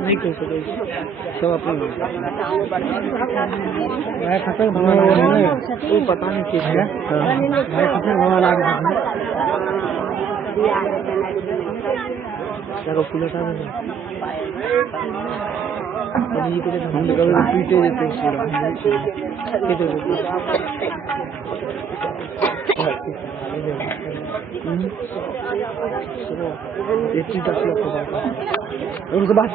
नहीं कर सके सब अपने मैं खतर भगवान वो पता नहीं क्या है मैं खतर भगवान आ गया क्या को फूल था ना ये तो हम लोग पीटे देते हैं उनसे बात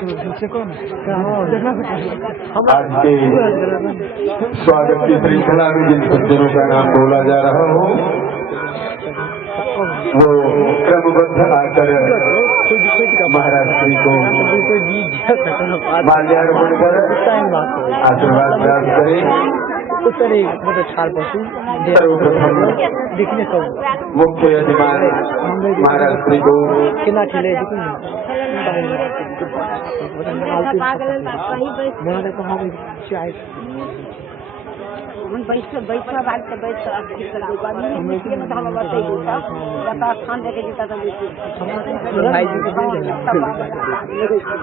स्वागत की श्रृंखला में जिन सज्जनों का नाम बोला जा रहा हो वो क्रमबद्ध आकर महाराज श्री को माल्यार्पण कर आशीर्वाद प्राप्त करें। सर्वप्रथम मुख्य यजमान महाराज श्री को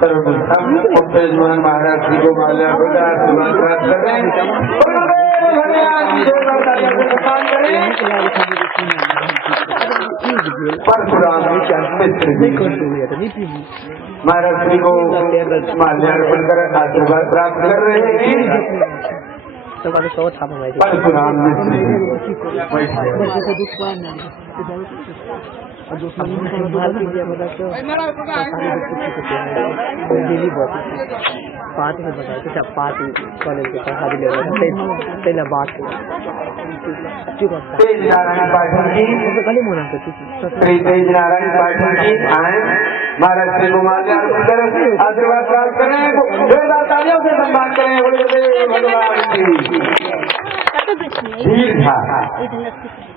सर्वप्रथम मुख्य यजमान महाराज श्री को माल्यार्पण कर आशीर्वाद प्राप्त करें। परशुराम मित्र महाराज श्री को माल्यार्पण कर आशीर्वाद प्राप्त कर रहे हैं। परशुराम मित्र पार्टी में बताया कि पार्टी कॉलेज के शादी ले रहा पहला बात तेज नारायण पाठक जी कल मोना करती श्री तेज नारायण पाठक जी आए महाराज श्री को माल्यार्पण कर आशीर्वाद प्राप्त करें। जोरदार तालियों से सम्मान करें भगवान की। धीर झा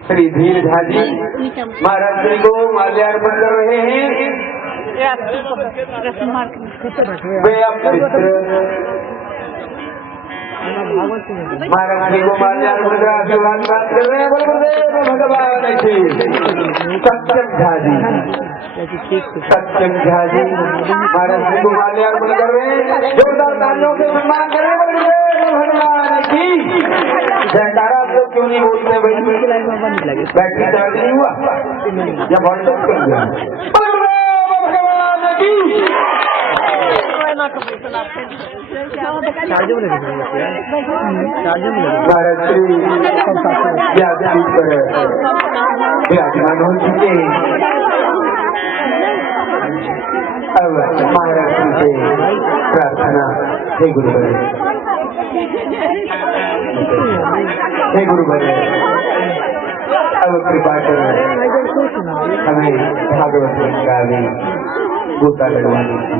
श्री धीर झा जी महाराज श्री को माल्यार्पण कर रहे हैं। वे महाराज श्री को माल्यार्पण कर आशीर्वाद प्राप्त कर रहे हैं भगवान की। सत्यम झा जी महाराज श्री को माल्यार्पण कर रहे हैं। जोरदार तालियों से सम्मान करें भगवान की। जयकारा आप लोग क्यों नहीं बोलते भाई? बैटरी चार्ज नहीं हुआ या वॉल्टेज कर दिया? भगवान की महाराज श्री व्यासपीठ पर विराजमान हो चुके हैं। अब महाराज श्री से प्रार्थना। हे गुरुवर, हे गुरुवर, अब कृपा कर हमें भागवत का भी गोता लगवाने की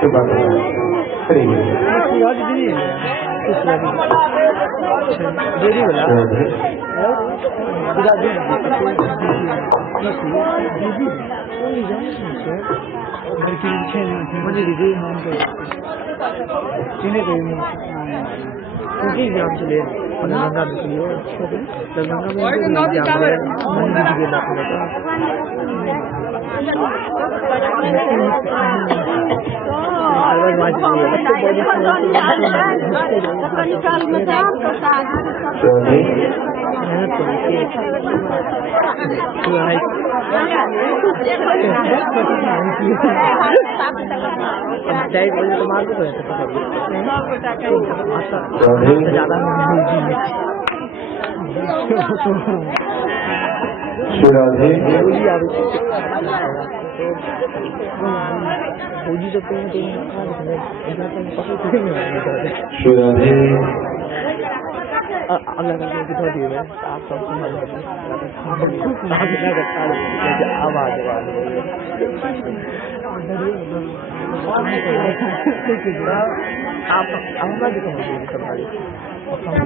कृपा करें। श्री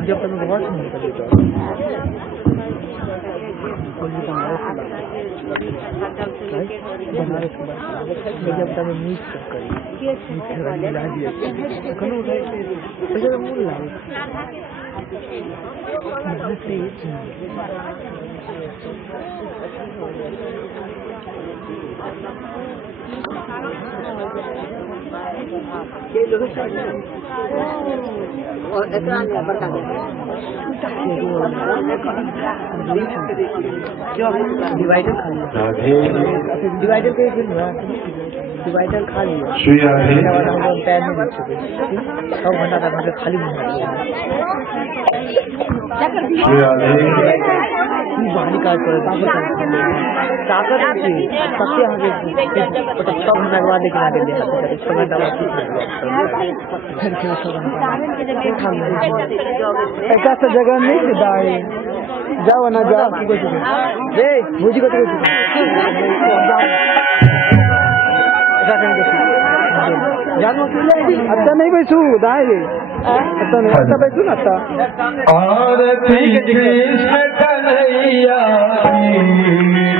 जब तक बहुत जब तक मीट और एक्रान में बता डिवाइडर खा लिया डिवाइडर के डिवाइडर खा लिया पैर में सब घंटा का घंटे खाली बाहरी काट ताकत सबसे आगे सब घंटा के बाद लेकिन आगे ले एक जगह नहीं दाई जाओ ना जाओ रे भूजी को आता नहीं बैसू दाई आता नहीं आता बैसू ना आता और कृष्ण कन्हैया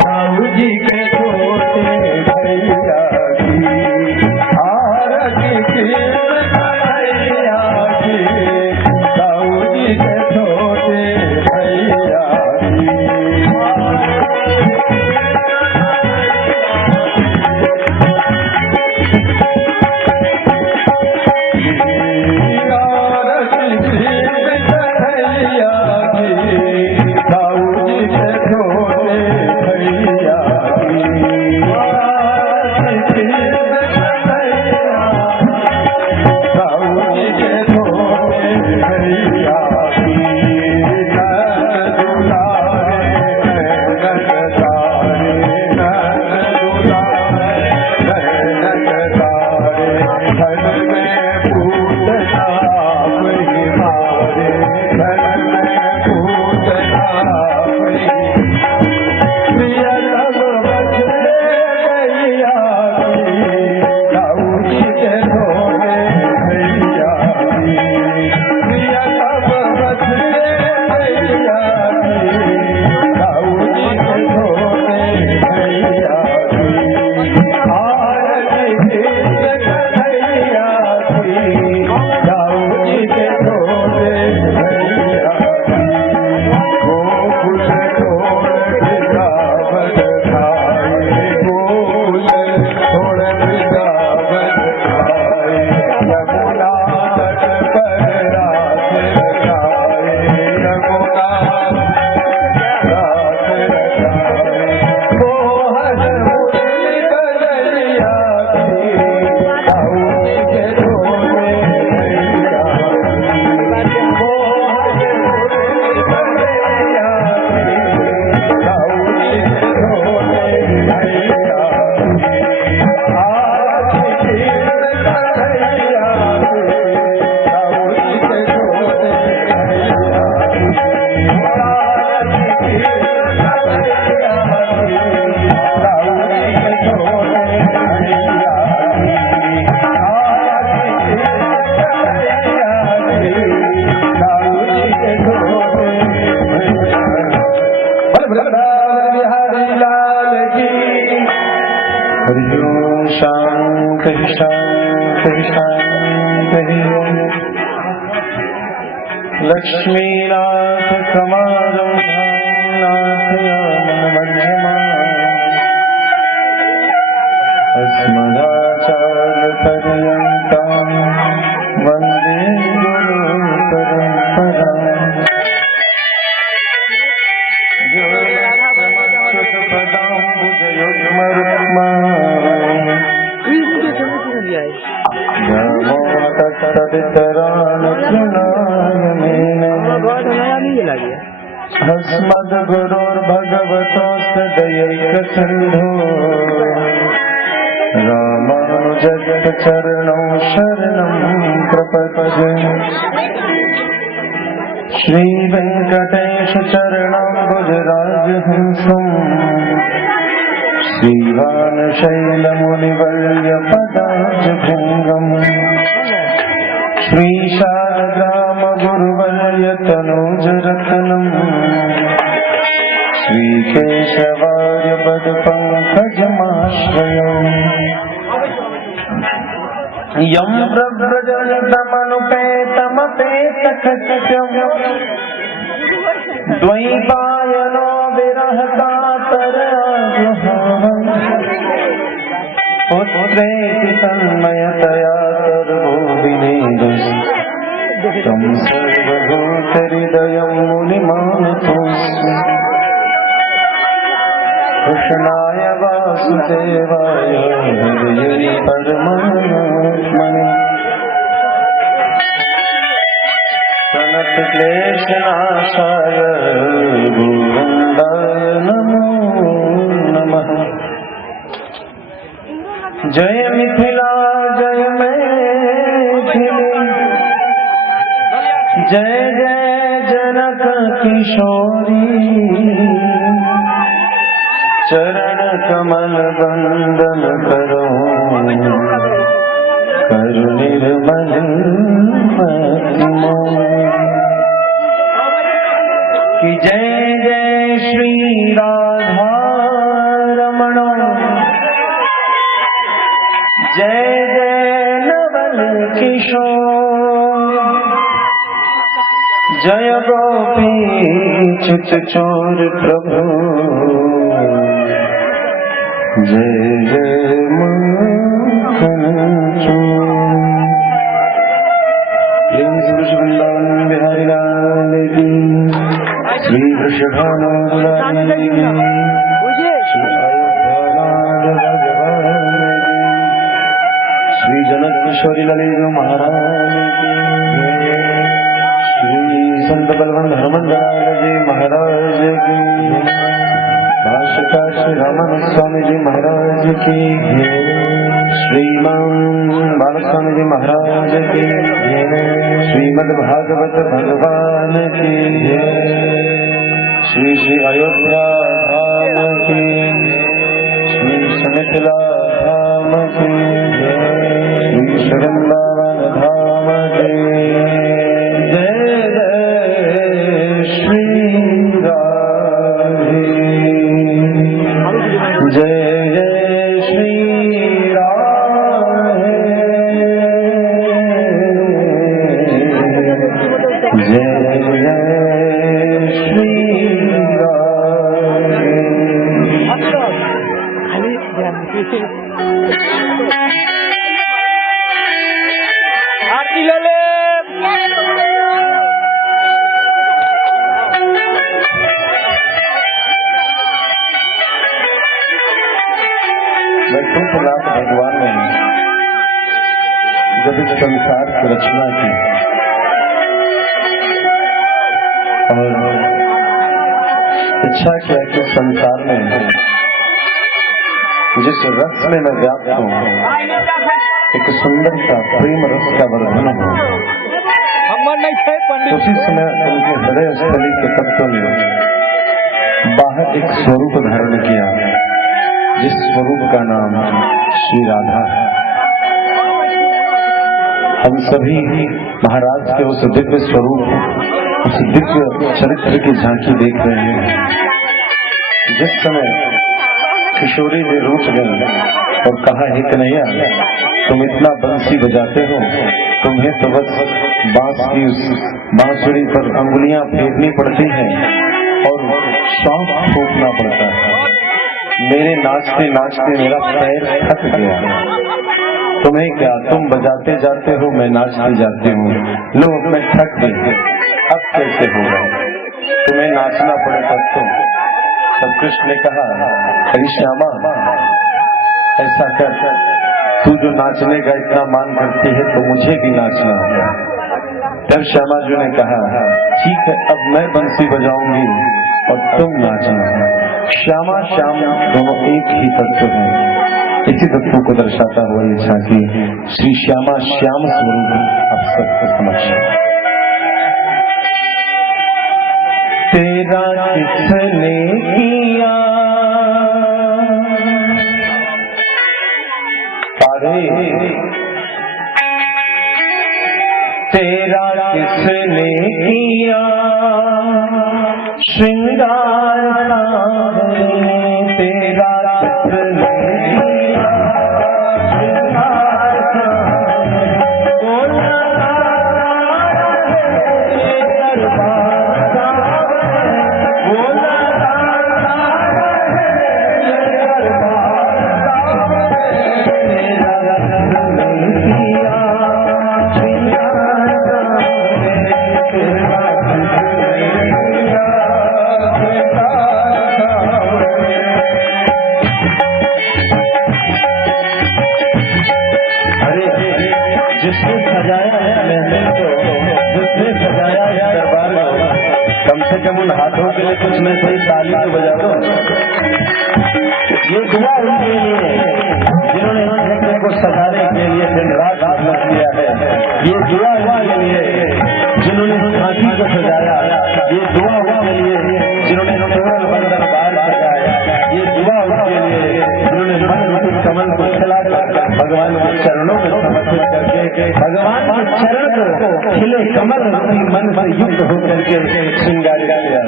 बाबूजी के छोटे भैया की आरती कृष्ण कन्हैया की बाबूजी के छोटे भैया की हरि ओम शांति शांति शांति। लक्ष्मीनाथ समारंभां नाथयामन मध्यमाम् अस्मदाचार्यपर्यन्तां वन्दे गुरुपरम्पराम्। नमो तत्सवितरानतृणायमेन अस्मद्गुरोर्भगवतोऽस्य दयैकसिन्धो रामानुजस्य चरणौ शरणं प्रपद्ये। श्रीवेङ्कटेशचरणाम्बुजराजहंसम् श्रीवानशैलमुनिवर्यपदाब्जभृङ्गम् श्रीशारदामगुरुवर्यतनूजरत्नम् श्रीकेशवार्यपदपङ्कजमाश्रयम्। यं प्रव्रजन्तमनुपेतमपेतकृत्यम् द्वैपायनो विरहकातराजुहावम् पुत्रेति तन्मयतया सर्वो विनेदुः तं सर्वभूतहृदयं मुनिमानतोऽस्मि। कृष्णाय वासुदेवाय हरये परमात्मने प्रणतक्लेशनाशाय गोविन्दाय नमो नमः। जय मिथिला जय मैथिली जय जय जनक किशोरी चरण कमल बंदन करो करु निर्मल कि जय जय श्री राधा रमण जय जय नवल किशोर जय गोपी चित चोर प्रभु जय जय माखन चोर। वृंदावन बिहारी लाल की श्री वृषभानुरानी की श्री अयोध्यानाथ भगवान की श्री जनक किशोरी ललित महाराज की श्री संत बलवंत हनुमंतलाल जी महाराज की भाष्यकार श्री रामानंद स्वामी जी महाराज की श्रीमान बालस्वामी जी महाराज की श्रीमद् भागवत भगवान की श्री श्री अयोध्या धाम की श्री समिथिला धाम की श्री वृंदावन धाम की जय जय श्री राधे जय जय श्री राधे जय जय श्री राधे। आरती ले ले। वैकुंठनाथ भगवान ने जब इस संसार की रचना की और इच्छा किया कि संसार में जिस रस में मैं व्याप्त हूँ एक सुंदर सा प्रेम रस का वर्धन हो। उसी समय उनके हृदय स्थली के तत्व ने बाहर एक स्वरूप धारण किया जिस स्वरूप का नाम श्री राधा है। हम सभी महाराज के उस दिव्य स्वरूप उस दिव्य चरित्र की झांकी देख रहे हैं। जिस समय किशोरी जी रूठ गई और कहा, हे कन्हैया, तुम इतना बंसी बजाते हो, तुम्हें तो बस बांस की उस बांसुरी पर अंगुलियां फेरनी पड़ती हैं और सौंफ फूंकना पड़ता है। मेरे नाचते नाचते मेरा पैर थक गया। तुम्हें क्या, तुम बजाते जाते हो, मैं नाचती जाती हूँ। लो, मैं थक गई, अब कैसे होगा? तुम्हें नाचना पड़े तब तो। तब कृष्ण ने कहा, हरी श्यामा, ऐसा कर, तू जो नाचने का इतना मान करती है तो मुझे भी नाचना होगा। तब श्यामा जी ने कहा, ठीक है, अब मैं बंसी बजाऊंगी और तुम नाचना। श्यामा श्याम दोनों एक ही तत्व हैं। इसी तत्व को दर्शाता हुआ ये झांकी श्री श्यामा श्याम स्वरूप आप सबको समक्ष। तेरा किसने किया अरे, तेरा किसने किया श्रृंगार, तेरा किसने किया श्रृंगार, बोला जिसने सजाया है महल को, जिसने सजाया है दरबार को, कम से कम उन हाथों के लिए कुछ में सही ताली तो बजा दो। ये दुआ उनके लिए जिन्होंने इस जगह को सजाने के लिए दिन रात मेहनत किया है। ये दुआ उनके लिए जिन्होंने इस झांकी को सजाया। ये दुआ उनके लिए जिन्होंने तोरण बंधन बाहर सजाया। ये दुआ उनके लिए जिन्होंने मन कमल को खिलाकर भगवान के चरणों में समर्पित करके भगवान के चरण को खिले कमल मन से युक्त होकर के श्रृंगार किया।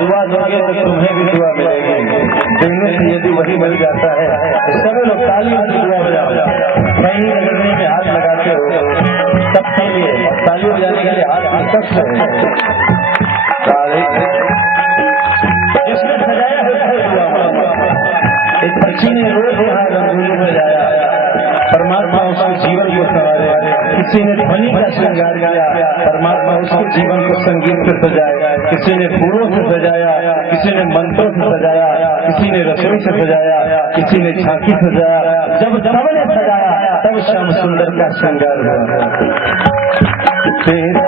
दुआ दोगे तो तुम्हें भी दुआ मिलेगी। देने से यदि वही मिल जाता है तो सभी लोग तालियों की दुआ बजाओ। कहीं लगने में हाथ लगाते हो सबके लिए ताली बजाने के लिए हाथ सबसे जिसने सजाया है एक बच्ची ने रोज यहाँ रंगोली बजाया, परमात्मा उसके जीवन को संवारे। किसी ने ध्वनि का श्रृंगार किया, परमात्मा उसके जीवन को संगीत से सजाया। किसी ने फूलों से सजाया, किसी ने मंत्रों से सजाया, किसी ने रसोई से सजाया, किसी ने झांकी सजाया। जब सबने सजाया तब श्याम सुंदर का श्रृंगार हुआ। तेरा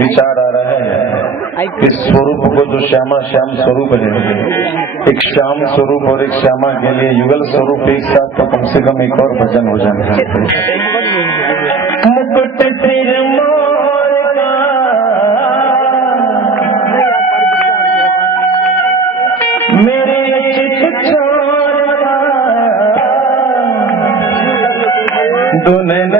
विचार आ रहा है इस स्वरूप को जो श्यामा श्याम स्वरूप है, एक श्याम स्वरूप और एक श्यामा के लिए युगल स्वरूप एक साथ तो कम से कम एक और भजन हो जाना चाहिए। मुकुट सिर मोर का मेरे चित छोर का दो नैना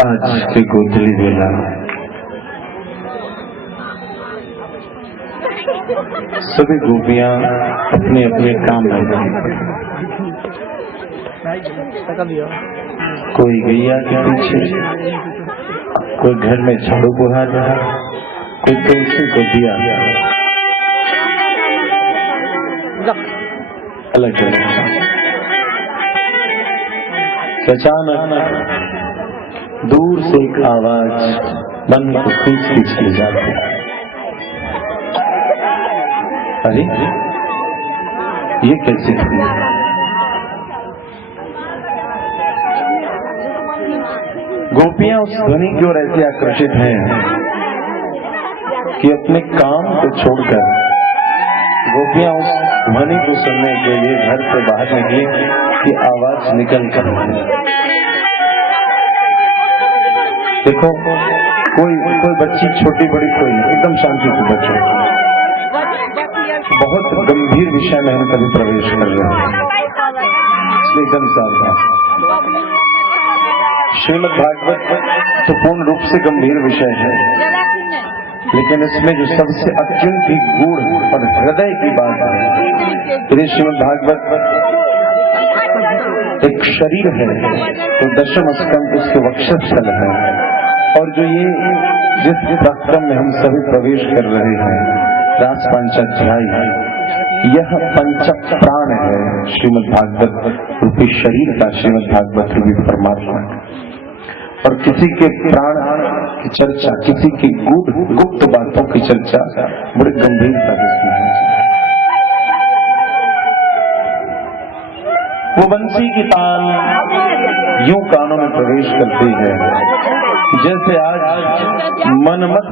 आज की गोधली बेला सभी गोपियां अपने अपने काम में लगी। कोई गैया के पीछे, कोई घर में झाड़ू बुहार रहा, कोई तुलसी को दिया, अलग अलग। अचानक दूर से एक आवाज मन को खींच खींच ले जाती। अरे ये कैसे थी? गोपियां उस ध्वनि की ओर ऐसे आकर्षित हैं कि अपने काम को छोड़कर गोपियां उस ध्वनि को सुनने के लिए घर से बाहर निकली कि आवाज निकल कर। देखो कोई बच्ची छोटी बड़ी कोई नहीं, एकदम शांति से बच्चों। बहुत गंभीर विषय में हम कभी प्रवेश कर रहे हैं, इसलिए एकदम सावधान। श्रीमद् भागवत तो पूर्ण रूप से गंभीर विषय है, लेकिन इसमें जो सबसे अत्यंत ही गूढ़ और हृदय की बात है, यदि श्रीमद् भागवत एक शरीर है तो दशम स्कंद उसके वक्षस्थल है, और जो ये जिस प्रक्रम में हम सभी प्रवेश कर रहे हैं, रास पंचाध्याय, यह पंच प्राण है श्रीमद् भागवत रूपी शरीर का, श्रीमद् भागवत रूपी परमात्मा। और किसी के प्राण की चर्चा, किसी की गुप्त बातों की चर्चा बड़ी गंभीरता से है। वो बंसी की तान यूं कानों में प्रवेश करती है जैसे आज मनमथ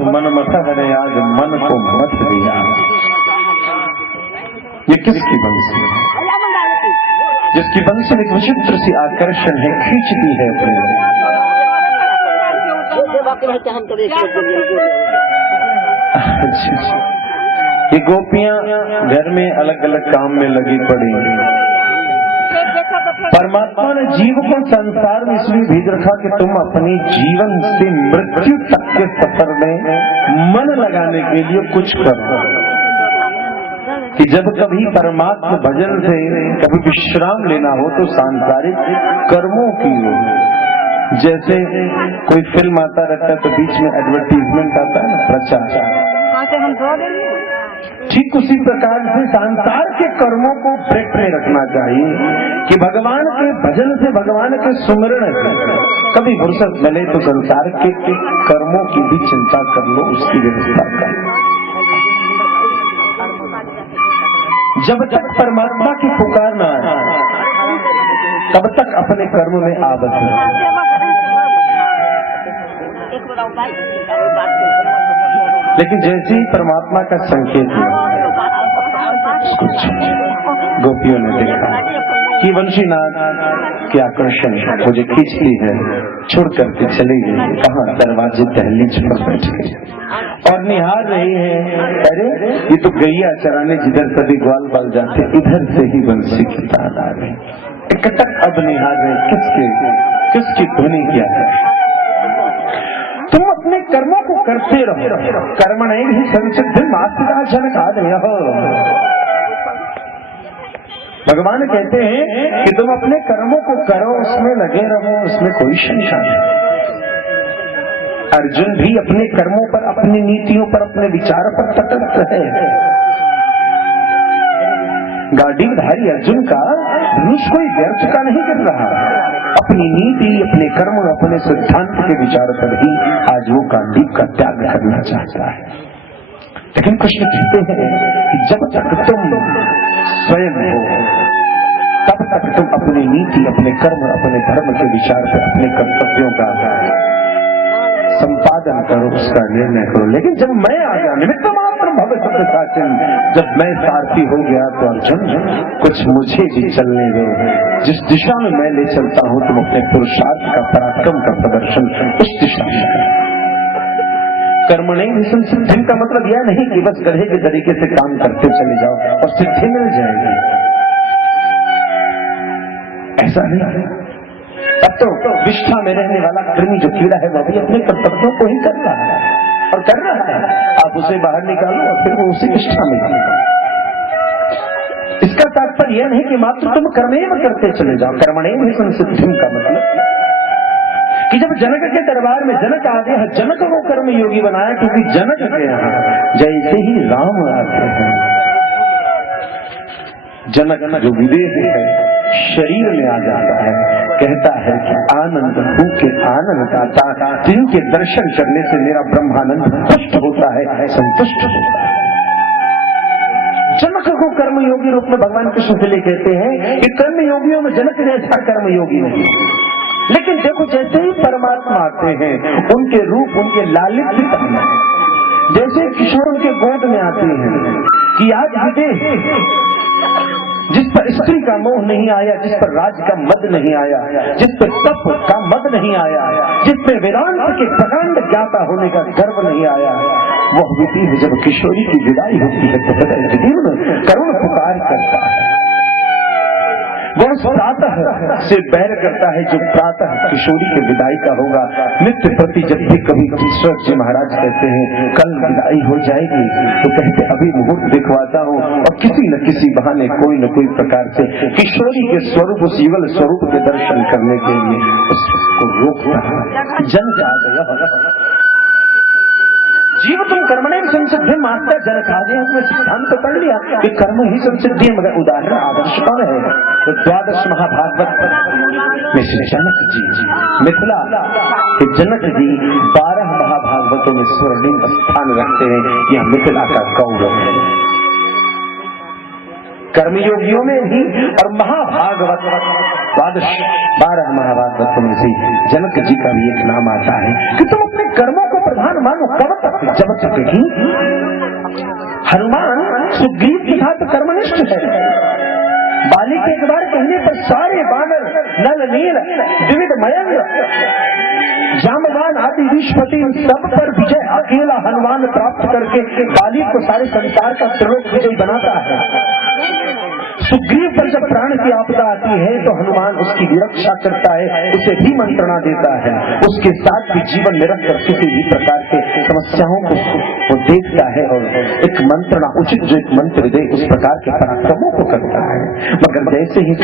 ने आज मन को मत दिया। ये किसकी बंसी है? जिसकी बंसी में विचित्र सी आकर्षण है, खींचती है अपने। ये गोपियां घर में अलग अलग काम में लगी पड़ी। परमात्मा ने जीव को संसार में इसलिए भेज रखा कि तुम अपनी जीवन से मृत्यु तक के सफर में मन लगाने के लिए कुछ करो, कि जब कभी परमात्मा भजन से कभी विश्राम लेना हो तो सांसारिक कर्मों की हो। जैसे कोई फिल्म आता रहता है तो बीच में एडवर्टीजमेंट आता है, प्रचार, ठीक उसी प्रकार से संसार के कर्मों को ब्रेक में रखना चाहिए कि भगवान के भजन से, भगवान के सुमिरण से कभी फुर्सत मिले तो संसार के कर्मों की भी चिंता कर लो, उसकी व्यवस्था कर। जब तक परमात्मा की पुकार न आए तब तक अपने कर्म में आबद्ध रहो। लेकिन जैसे ही परमात्मा का संकेत हुआ, गोपियों ने देखा कि वंशीनाथ की आकर्षण मुझे खींचती है, छोड़ करके चली गई। कहाँ दरवाजे दहलीज पर बैठ गई और निहार रही है, अरे ये तो गैया चराने जिधर कभी ग्वाल बाल जाते इधर से ही बंसी की तान आ गई। एकटक अब निहार रहे किसकी ध्वनि क्या है। तुम अपने कर्मों को करते रहो, कर्मणैव हि संसिद्धिम् आस्थिता जनकादयः। भगवान कहते हैं कि तुम अपने कर्मों को करो, उसमें लगे रहो, उसमें कोई शंका नहीं। अर्जुन भी अपने कर्मों पर, अपनी नीतियों पर, अपने विचार पर तटस्थ है। गाड़ीधारी अर्जुन का धनुष कोई व्यर्थ का नहीं कर रहा, अपनी नीति, अपने कर्म, अपने सिद्धांत के विचार पर ही आज वो गांडीव का त्याग करना चाहता है। लेकिन कृष्ण कहते हैं कि जब तक तुम स्वयं हो तब तक तुम अपनी नीति, अपने कर्म, अपने धर्म के विचार पर, अपने कर्तव्यों का संपादन करो, उसका निर्णय करो। लेकिन जब मैं आ गया, निमित्त मात्र भव सत्य साचिन, जब मैं सारथी हो गया तो अर्जुन कुछ मुझे भी चलने दो। जिस दिशा में मैं ले चलता हूं तुम अपने पुरुषार्थ का, पराक्रम का प्रदर्शन उस दिशा में करो। कर्मणैव हि संसिद्धिम् का मतलब यह नहीं कि बस गधे के तरीके से काम करते चले जाओ और सिद्धि मिल जाएगी, ऐसा नहीं। अब तो विष्ठा में रहने वाला कृमि जो कीड़ा है वह भी अपने कर्तव्यों को ही कर रहा है और कर रहा है। आप उसे बाहर निकालो और फिर वो उसी विष्ठा में। इसका तात्पर्य यह नहीं कि मात्र तुम कर्मेव करते चले जाओ। कर्मणैव हि संसिद्धिम् का मतलब कि जब जनक के दरबार में जनक आ गए, जनक को कर्म योगी बनाया, क्योंकि जनक के यहाँ जैसे ही राम आते हैं, जनक जो विदेह है शरीर में आ जाता है, कहता है कि आनंद भूखे आनंद दाता, जिनके दर्शन करने से मेरा ब्रह्मानंद पुष्ट होता है, संतुष्ट होता है। जनक को कर्म योगी रूप में भगवान कृष्ण के लिए कहते हैं कि कर्म योगियों में जनक जैसा कर्म योगी नहीं। लेकिन देखो जैसे ही परमात्मा आते हैं उनके रूप, उनके लालित्य, जैसे किशोर उनके गोद में आते हैं कि आज विदेह जिस पर स्त्री का मोह नहीं आया, जिस पर राज का मद नहीं आया, जिस पर तप का मद नहीं आया, जिसमें वेदांत के प्रकांड ज्ञाता होने का गर्व नहीं आया, वह विदेह जब किशोरी की विदाई होती है तो हृदय विदीर्ण करुण पुकार करता है। वह प्रातः से बैर करता है जो प्रातः किशोरी के विदाई का होगा। नित्य प्रति जब भी कभी ईश्वर जी महाराज कहते हैं कल विदाई हो जाएगी तो कहते अभी मुहूर्त दिखवाता हूँ, और किसी न किसी बहाने कोई न कोई प्रकार से किशोरी के स्वरूप, उस युगल स्वरूप के दर्शन करने के लिए उसको रोकता है। जन आ गया जीव तुम कर्मणैव संसिद्धिम् आस्थिता जनकादयः। उसमें सिद्धांत पढ़ लिया कि कर्म ही संसिद्धि है, मगर उदाहरण आदर्श कौन है? तो 12 महाभागवत में श्री जनक जी, मिथिला के जनक जी 12 महाभागवतों में स्वर्णिम स्थान रखते हैं। यह मिथिला का गौरव है। कर्मयोगियों में भी और महाभागवत 12 महाभागवतों में से जनक जी का भी एक नाम आता है कि तुम अपने कर्मों को प्रधान मानो। कब तक? जब तक कि हनुमान सुग्रीव के साथ कर्मनिष्ठ है। बाली के एक बार कहने पर सारे बानर, नल नील, विविध मयंक, जामवान आदि विश्वपति, सब पर विजय अकेला हनुमान प्राप्त करके बाली को सारे संसार का त्रिलोक विजय बनाता है। सुग्रीव पर जब प्राण की आपदा आती है तो हनुमान उसकी रक्षा करता है, उसे भी मंत्रणा देता है, उसके साथ भी जीवन में रखकर किसी भी प्रकार के समस्याओं को वो देखता है और एक मंत्रणा उचित जो एक मंत्र दे उस प्रकार के पराक्रमों को करता है। मगर जैसे ही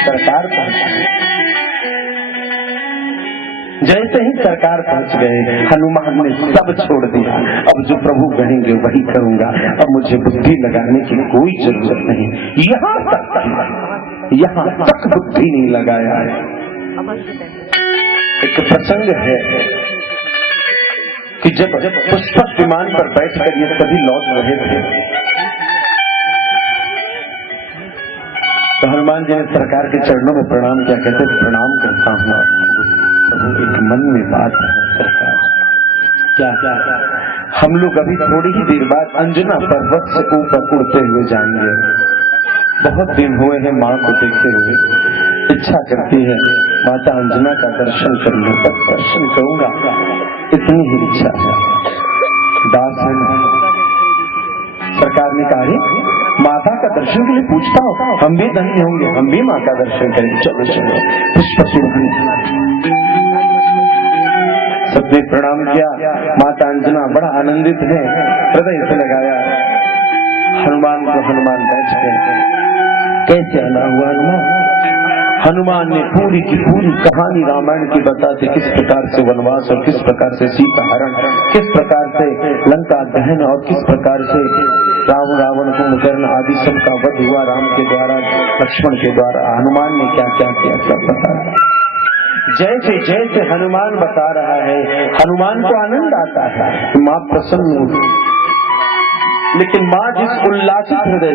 सरकार पहुंच गए हनुमान ने सब छोड़ दिया। अब जो प्रभु कहेंगे वही करूंगा, अब मुझे बुद्धि लगाने की कोई जरूरत नहीं। यहाँ तक बुद्धि नहीं लगाया है। एक प्रसंग है कि जब पुष्पक विमान पर बैठकर ये सभी लौट रहे थे तो हनुमान जी ने सरकार के चरणों में प्रणाम किया। कहते प्रणाम करता हूँ एक मन में बात है सरकार। क्या हम लोग अभी थोड़ी ही देर बाद अंजना पर्वत से ऊपर उड़ते हुए जाएंगे। बहुत दिन हुए हैं माँ को देखे हुए, इच्छा करती है माता अंजना का दर्शन कर लूं, बस दर्शन करूंगा, इतनी ही इच्छा है। दास सरकार ने कहा माता का दर्शन के लिए पूछता हो, हम भी धन्य होंगे, हम भी माँ का दर्शन करेंगे, चलो चलो। पुष्प सबने प्रणाम किया। माता अंजना बड़ा आनंदित है, हृदय से लगाया हनुमान को। हनुमान बैठ गए। कैसे आना हुआ हनुमान? हनुमान ने पूरी की पूरी कहानी रामायण की बताते, किस प्रकार से वनवास और किस प्रकार से सीता हरण, किस प्रकार से लंका दहन और किस प्रकार से रावण कुंभकर्ण आदि सबका वध हुआ राम के द्वारा, लक्ष्मण के द्वारा। हनुमान ने क्या क्या किया सब बता। जैसे जैसे हनुमान बता रहा है, हनुमान को आनंद आता है कि माँ प्रसन्न हुई। लेकिन माँ जिस उल्लासित हृदय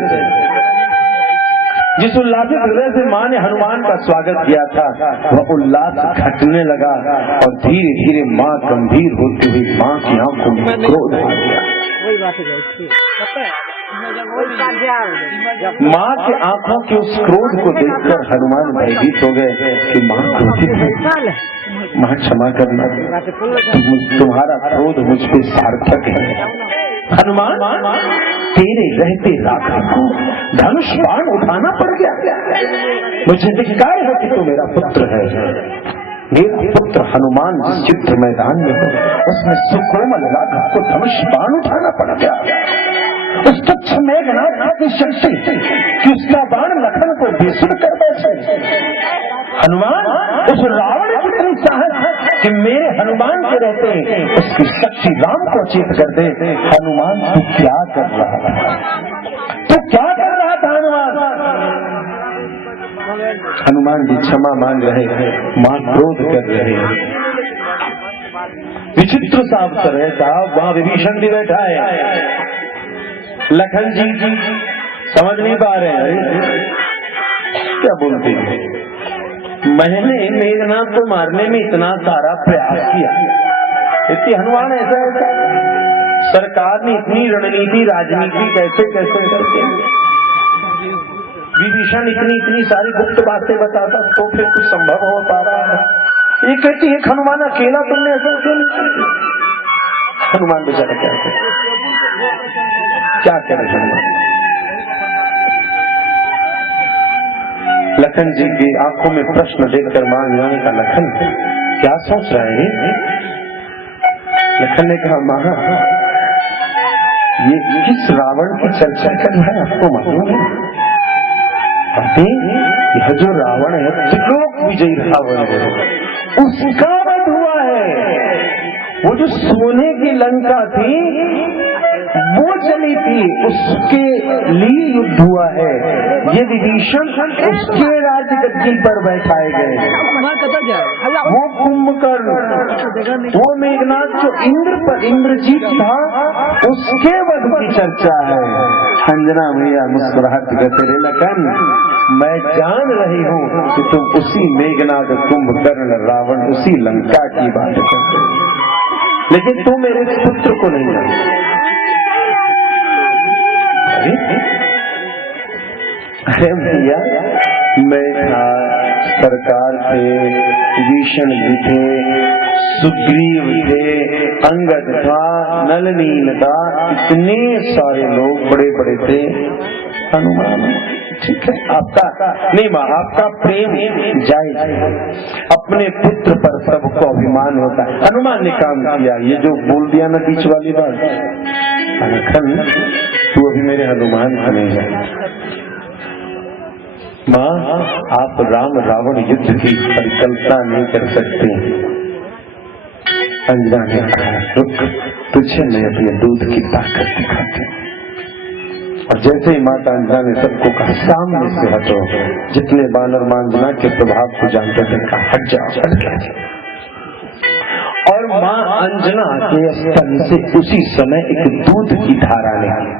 से माँ ने हनुमान का स्वागत किया था, वह उल्लास घटने लगा और धीरे धीरे माँ गंभीर होती हुई माँ की आंखों में क्रोध आ गया। माँ के आंखों के उस क्रोध को देखकर हनुमान भयभीत हो गए कि माँ क्रोधित है, माँ क्षमा करना, तुम्हारा क्रोध मुझ पे सार्थक है। हनुमान, तेरे रहते राघव को धनुष बाण उठाना पड़ गया। मुझे धिक्कार है कि तू मेरा पुत्र है। मेरा पुत्र हनुमान जिस युद्ध मैदान में हो, उसमें सुकोमल राघव को धनुष बाण उठाना पड़ गया। उस तुच्छ मेघनाथ की शक्ति कि उसका बाण लखन को बेसुध कर बैठे। हनुमान, उस रावण की इतनी साहस कि मेरे हनुमान के रहते उसकी शक्ति राम को चेत कर दे। हनुमान, तू क्या कर रहा था? तू क्या कर रहा था हनुमान? हनुमान जी क्षमा मांग रहे हैं, मां क्रोध कर रहे हैं। विचित्र सा अवसर है साहब, वहां विभीषण भी बैठा है। लखन जी समझ नहीं पा रहे हैं क्या बोलते हैं। मैंने मेघनाथ को मारने में इतना सारा प्रयास किया, इतनी हनुमान ऐसा सरकार ने इतनी रणनीति राजनीति कैसे कैसे करके विभीषण इतनी सारी गुप्त बातें बताता तो फिर कुछ संभव हो पा रहा है। ये कहती है हनुमान अकेला तुमने ऐसा क्यों नहीं? हनुमान बेचारा क्या करे हनुमान। लखन जी की आंखों में प्रश्न देखकर मान जाने का, लखन क्या सोच रहे हैं? लखन ने कहा, माँ ये किस रावण की चर्चा कर रहा है आपको मालूम है? यह जो रावण है त्रिलोक विजयी रावण है, उसका वध हुआ है। वो जो सोने की लंका थी वो चली थी, उसके लिए युद्ध हुआ है। ये विभीषण उसके राजगद्दी पर बैठाए गए। वो कुंभकर्ण, वो मेघनाथ जो इंद्रजीत था, उसके वध की चर्चा है। अंजना भैया मुस्कुराहट करते रहे, लखन मैं जान रही हूँ कि तुम उसी मेघनाथ कुंभकर्ण रावण उसी लंका की बात करते हो, लेकिन तू मेरे पुत्र को नहीं जानते। अरे भैया, मैं था, सरकार थे, विभीषण जी थे, सुग्रीव थे, अंगद था, नलनील था, इतने सारे लोग बड़े बड़े थे। हनुमान ठीक है, आपका नहीं माँ, आपका प्रेम जायज है, अपने पुत्र पर सबको अभिमान होता है। हनुमान ने काम किया, ये जो बोल दिया ना बीच वाली बात, लखन तू अभी मेरे हनुमान का नहीं है। माँ, आप राम रावण युद्ध की परिकल्पना नहीं कर सकते। अंजना ने कहा, रुक, तुझे मैं अपने दूध की ताकत दिखाती हूँ। और जैसे ही माता अंजना ने सबको कहा, सामने से हटो, जितने बानर मां अंजना के प्रभाव को जानते थे कहा, हट जाओ, हट जाओ। और मां अंजना के स्तन से उसी समय एक दूध की धारा निकली,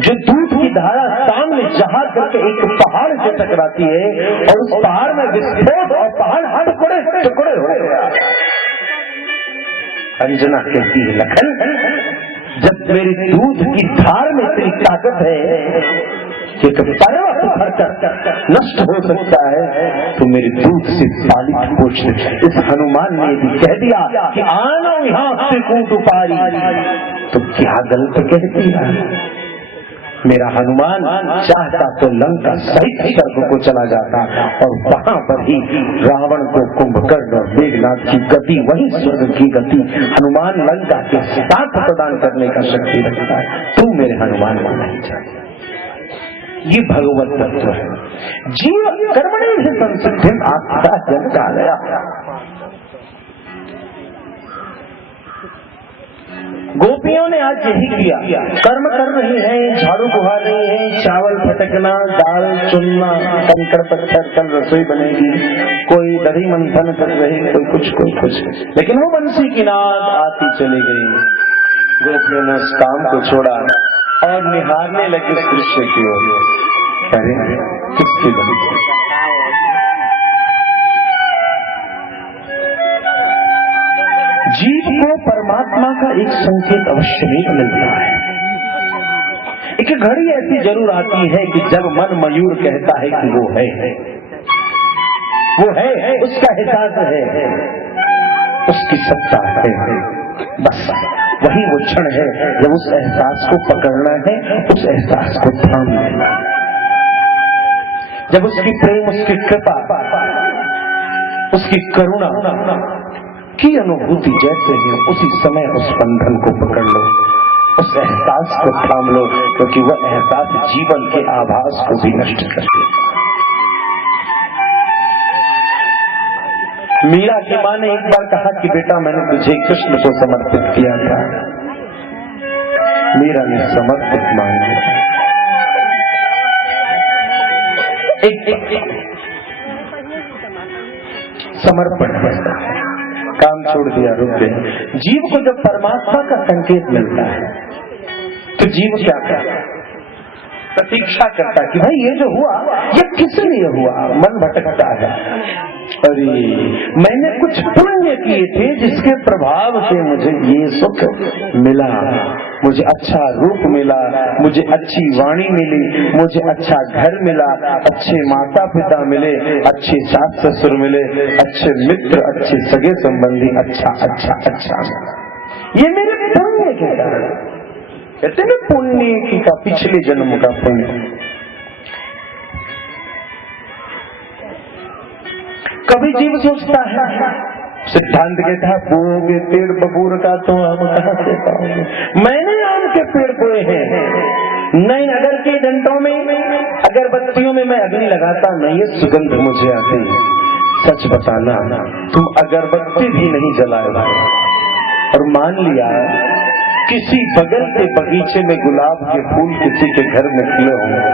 जो दूध की धारा सामने जहां तक एक पहाड़ से टकराती है और उस पहाड़ में विस्फोट और पहाड़ टुकड़े टुकड़े हो गया। अंजना कहती है, लखन जब मेरी दूध की धार में इतनी ताकत है एक पर्वत भरकर नष्ट हो सकता है तो मेरे दूध से पालित पोषित इस हनुमान ने भी कह दिया कि आना यहाँ से कूट पारी, तो क्या गलत कह दिया। मेरा हनुमान चाहता तो लंका सहित स्वर्ग को चला जाता और वहां पर ही रावण को कुंभकर्ण और मेघनाथ की गति, वही स्वर्ग की गति हनुमान लंका के साथ प्रदान करने का शक्ति रखता है। तू मेरे हनुमान को नहीं चाहता। ये भगवत तत्व है। जीव कर्मणि ही संसिद्धिं आत्मा जन कालया। गोपियों ने आज यही किया, कर्म कर रही हैं, झाड़ू बुहा रही हैं, चावल फटकना, दाल चुनना, कंकड़ पत्थर, कल रसोई बनेगी, कोई दही मंथन कर रही, कोई कुछ, लेकिन वो बंसी की नाद आती चली गई। गोपियों ने उस काम को छोड़ा और निहारने लगे उस दृश्य की ओर। अरे किसकी बंसी? जीव को परमात्मा का एक संकेत अवश्य भी मिलता है। एक घड़ी ऐसी जरूर आती है कि जब मन मयूर कहता है कि वो है, उसका एहसास है, उसकी सत्ता है, बस वही वो क्षण है जब उस एहसास को पकड़ना है, उस एहसास को थाम लेना। जब उसकी प्रेम, उसकी कृपा, उसकी करुणा की अनुभूति जैसे है, उसी समय उस बंधन को पकड़ लो, उस एहसास को थाम लो, क्योंकि वह एहसास जीवन के आभास को भी नष्ट कर देगा। मीरा की माँ ने एक बार कहा कि बेटा मैंने तुझे कृष्ण को समर्पित किया था। मीरा ने समर्पित मान लिया। एक समर्पण होता है, काम छोड़ दिया, रुक गए। जीव को जब परमात्मा का संकेत मिलता है तो जीव क्या करता है? प्रतीक्षा करता है कि भाई ये जो हुआ ये किस लिए हुआ। मन भटकता है, अरे मैंने कुछ पुण्य किए थे जिसके प्रभाव से मुझे ये सुख मिला, मुझे अच्छा रूप मिला, मुझे अच्छी वाणी मिली, मुझे अच्छा घर मिला, अच्छे माता पिता मिले, अच्छे सास ससुर मिले, अच्छे मित्र, अच्छे सगे संबंधी, अच्छा अच्छा अच्छा, ये मेरे पुण्य के कारण। कहते हैं पुण्य का पिछले जन्म का पुण्य। कभी जीव सोचता है, सिद्धांत कहता है बोगे पेड़ बबूर का तो आम कहां से पाओगे। मैंने आम के पेड़ बोए हैं, नहीं अगर के डंडों में, अगरबत्तियों में मैं अग्नि लगाता नहीं, ये सुगंध मुझे आती। सच बताना तुम अगरबत्ती भी नहीं जलाए और मान लिया किसी बगल के बगीचे में गुलाब के फूल किसी के घर में खिले होंगे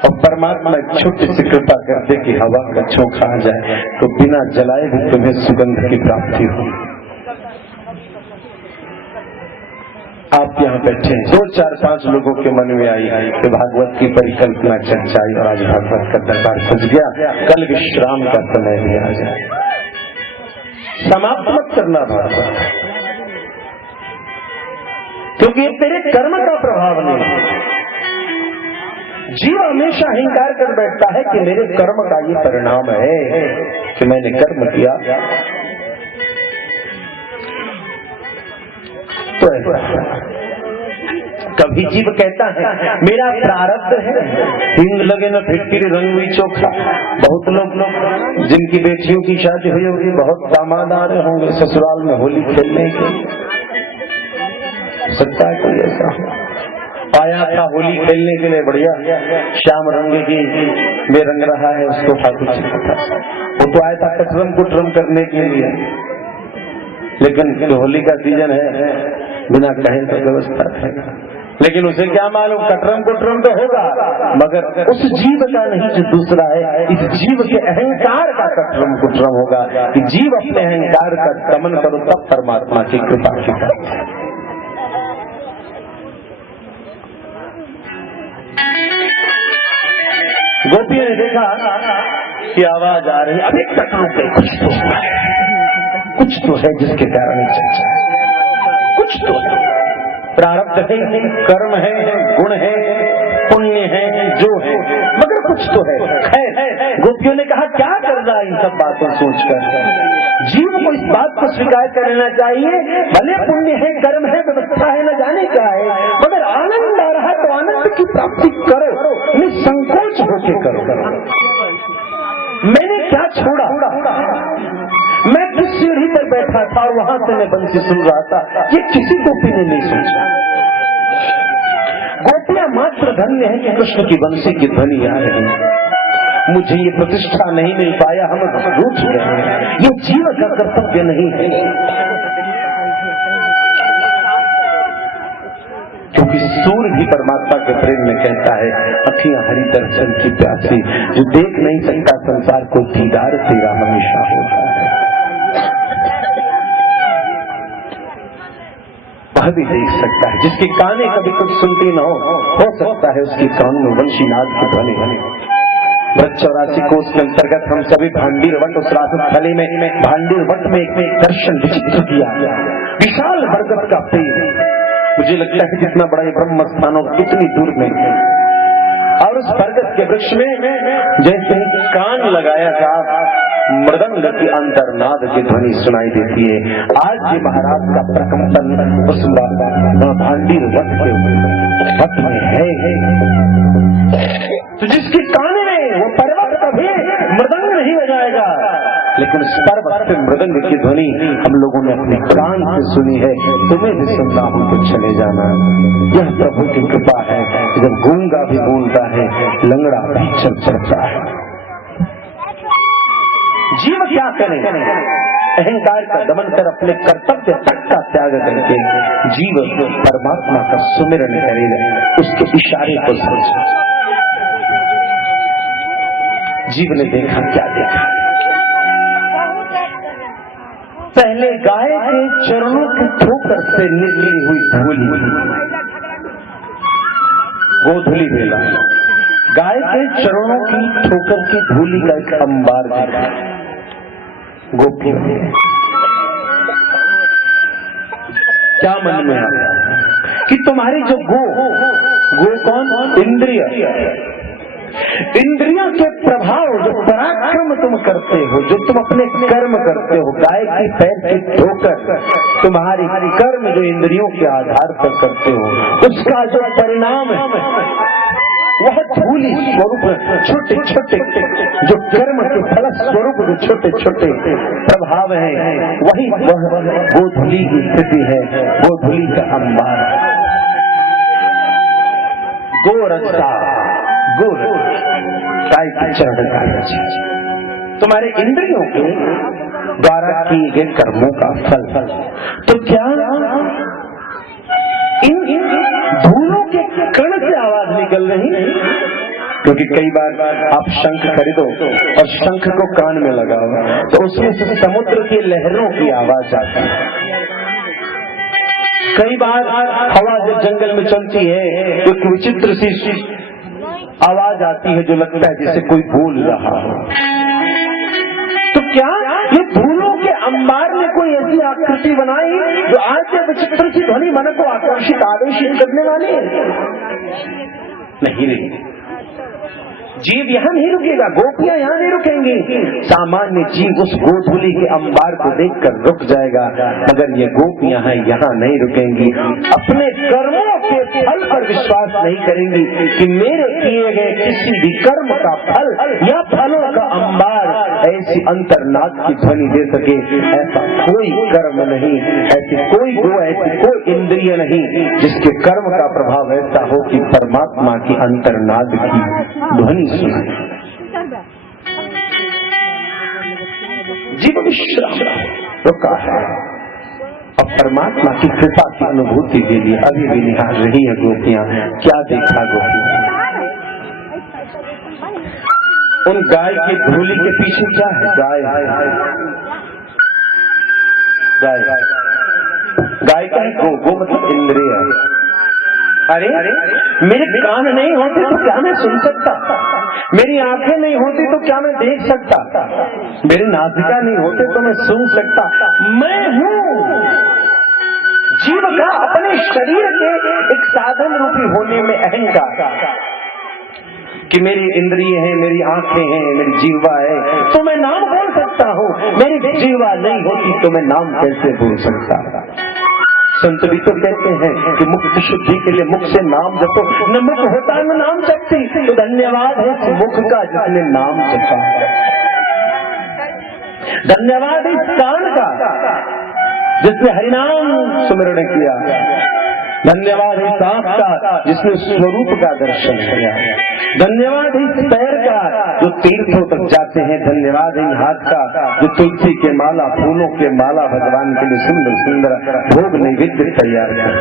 और परमात्मा छोटी सी कृपा कर दे कि हवा का झोंका आ जाए तो बिना जलाए भी तुम्हें सुगंध की प्राप्ति हो। आप यहाँ बैठे 2 4 5 लोगों के मन में आई कि भागवत की परिकल्पना चर्चाई और आज भागवत का दरबार सज गया, कल विश्राम का समय भी आ जाए। समाप्त मत करना भागवत, क्योंकि तेरे कर्म का प्रभाव नहीं। जीव हमेशा अहंकार कर बैठता है कि मेरे कर्म का ये परिणाम है कि मैंने कर्म किया तो ऐसा। कभी जीव कहता है मेरा प्रारब्ध है, हिंग लगे न फिटकिरी रंग हुई चोखा। बहुत लोग जिनकी बेटियों की शादी हुई होगी बहुत दामाद आ रहे होंगे ससुराल में होली खेलने के, सकता है कोई ऐसा आया था होली खेलने के लिए, बढ़िया श्याम रंग की में रंग रहा है उसको ठाकुर जी का, वो तो आया था कटरम कुटरम करने के लिए, लेकिन होली का सीजन है बिना कहे तो व्यवस्था है, लेकिन उसे क्या मालूम कटरम कुटरम तो होगा मगर उस जीव का नहीं जो दूसरा है, इस जीव के अहंकार का कटरम कुटरम होगा कि जीव अपने अहंकार का दमन करो तब परमात्मा की कृपा की बात है। गोपियों ने देखा कि आवाज आ रही, अभी तक रुके, कुछ तो है जिसके कारण चर्चा है, कुछ तो है, प्रारब्ध है, कर्म है, गुण है, पुण्य है, जो है कुछ तो है। खैर, गोपियों ने कहा क्या कर रहा है इन सब बातों सोचकर। जीव को इस बात को स्वीकार कर लेना चाहिए, भले पुण्य है, कर्म है, व्यवस्था है, न जाने क्या है, मगर आनंद आ रहा है तो आनंद की प्राप्ति करो, निसंकोच होके करो। मैंने क्या छोड़ा, मैं किस सीढ़ी पर बैठा था और वहां से मैं बंसी सुन रहा था, ये किसी गोपी ने नहीं सोचा। गोपियां मात्र धन्य है कि कृष्ण की बंसी की ध्वनि आ रही है। मुझे ये प्रतिष्ठा नहीं मिल पाया, हम रूठ गए, ये जीव का कर्तव्य नहीं है। क्योंकि सूर्य भी परमात्मा के प्रेम में कहता है, अखियां हरि दर्शन की प्यासी, जो देख नहीं सकता संसार को, दीदार तेरा हमेशा होता है। वह भी देख सकता है, जिसके काने कभी कुछ सुनती न हो सकता है उसकी कान में वंशीनाद की ध्वनि बने। 84 कोष के अंतर्गत हम सभी भांडीर वट, उस रासत थली में भांडीर वट में एक दर्शन विचित्र किया, विशाल बरगद का पेड़। मुझे लगता है जितना बड़ा ये ब्रह्म स्थानों कितनी दूर में है, और उस बरगद के वृक्ष में जैसे कान लगाया था, मृदंग की अंतर्नाद की ध्वनि सुनाई देती है। आज जी महाराज का प्रकंपन उस भांडीर वट के वट में है। तो जिसके कान में वो पर्वत कभी मृदंग नहीं बजाएगा, लेकिन उस पर्वत पे मृदंग की ध्वनि हम लोगों ने अपने कान से सुनी है। तुम्हें भी सुनना हो तो चले जाना। यह प्रभु की कृपा है, जब गूंगा भी बोलता है, लंगड़ा भी चल चलता है। जीव क्या करे, अहंकार का दमन कर अपने कर्तव्य तक का त्याग करके जीव परमात्मा का सुमिरन करेगा, उसके इशारे को समझे। जीव ने देखा, क्या देखा? पहले गाय के चरणों की ठोकर से निकली हुई धूली, गोधूली बेला, गाय के चरणों की ठोकर की धूली का एक अंबार देखा गोपियों ने। क्या मन में आया कि तुम्हारी जो गो कौन? इंद्रियों के प्रभाव, जो पराक्रम तुम करते हो, जो तुम अपने कर्म करते हो, गाय की पैर की ठोकर, तुम्हारी कर्म जो इंद्रियों के आधार पर करते हो, उसका जो परिणाम है वह धूली स्वरूप, छोटे छोटे जो कर्म के फल स्वरूप जो छोटे छोटे प्रभाव है, वही वह गोधूली की स्थिति है, गोधूली का अंबार। गोरक्षा गुर गाय के चरण का रक्षा, तुम्हारे इंद्रियों के द्वारा किए गए कर्मों का फल। तो क्या इन धूलों के कण से आवाज निकल रही? क्योंकि कई बार आप शंख खरीदो और शंख को कान में लगाओ तो उसमें से समुद्र की लहरों की आवाज आती है। कई बार हवा जब जंगल में चलती है तो एक विचित्र सी आवाज आती है जो लगता है जैसे कोई बोल रहा हो। तो क्या ये धूलों के अंबार ने कोई ऐसी आकृति बनाई जो आज के विचित्र की ध्वनि मन को आकर्षित आवेशित करने वाली है? नहीं। जीव यहाँ नहीं रुकेगा, गोपियां यहाँ नहीं रुकेंगी। सामान्य जीव उस गोधूली के अंबार को देखकर रुक जाएगा, मगर ये गोपियां हैं यहाँ नहीं रुकेंगी। अपने कर्मों के फल पर विश्वास नहीं करेंगी कि मेरे किए गए किसी भी कर्म का फल या फलों का अंबार ऐसी अंतर्नाद की ध्वनि दे सके। ऐसा कोई कर्म नहीं, ऐसी कोई गो, ऐसी कोई इंद्रिय नहीं जिसके कर्म का प्रभाव ऐसा हो कि परमात्मा की अंतर्नाद की ध्वनि सुनाए। जीव विश्राम रुका है और परमात्मा की कृपा की अनुभूति के लिए अभी भी निहार रही है गोपियां। क्या देखा गोपियां? उन गाय की धूली के पीछे क्या है? गाय का है गो मतलब इंद्रिय। अरे मेरे कान नहीं होते तो क्या मैं सुन सकता? मेरी आंखें नहीं होती तो क्या मैं देख सकता? मेरी नासिका नहीं होते तो मैं सुन सकता? मैं हूँ जीव का अपने शरीर के एक साधन रूपी होने में अहंकार। कि मेरी इंद्रिय है, मेरी आंखें हैं, मेरी जीवा है तो मैं नाम बोल सकता हूँ, मेरी जीवा नहीं होती तो मैं नाम कैसे बोल सकता। संत भी तो कहते हैं कि मुक्ति शुद्धि के लिए मुख से नाम जपो, न मुख होता न नाम जपती, तो धन्यवाद है इस मुख का जिसने नाम जपा, धन्यवाद इस कान का जिसने हरिनाम सुमिरण किया, धन्यवाद इस आंख का जिसने स्वरूप का दर्शन किया, धन्यवाद इस पैर का जो तीर्थों तक जाते हैं, धन्यवाद इन हाथ का जो तुलसी के माला, फूलों के माला भगवान के लिए सुंदर सुंदर भोग नैवेद्य तैयार कर,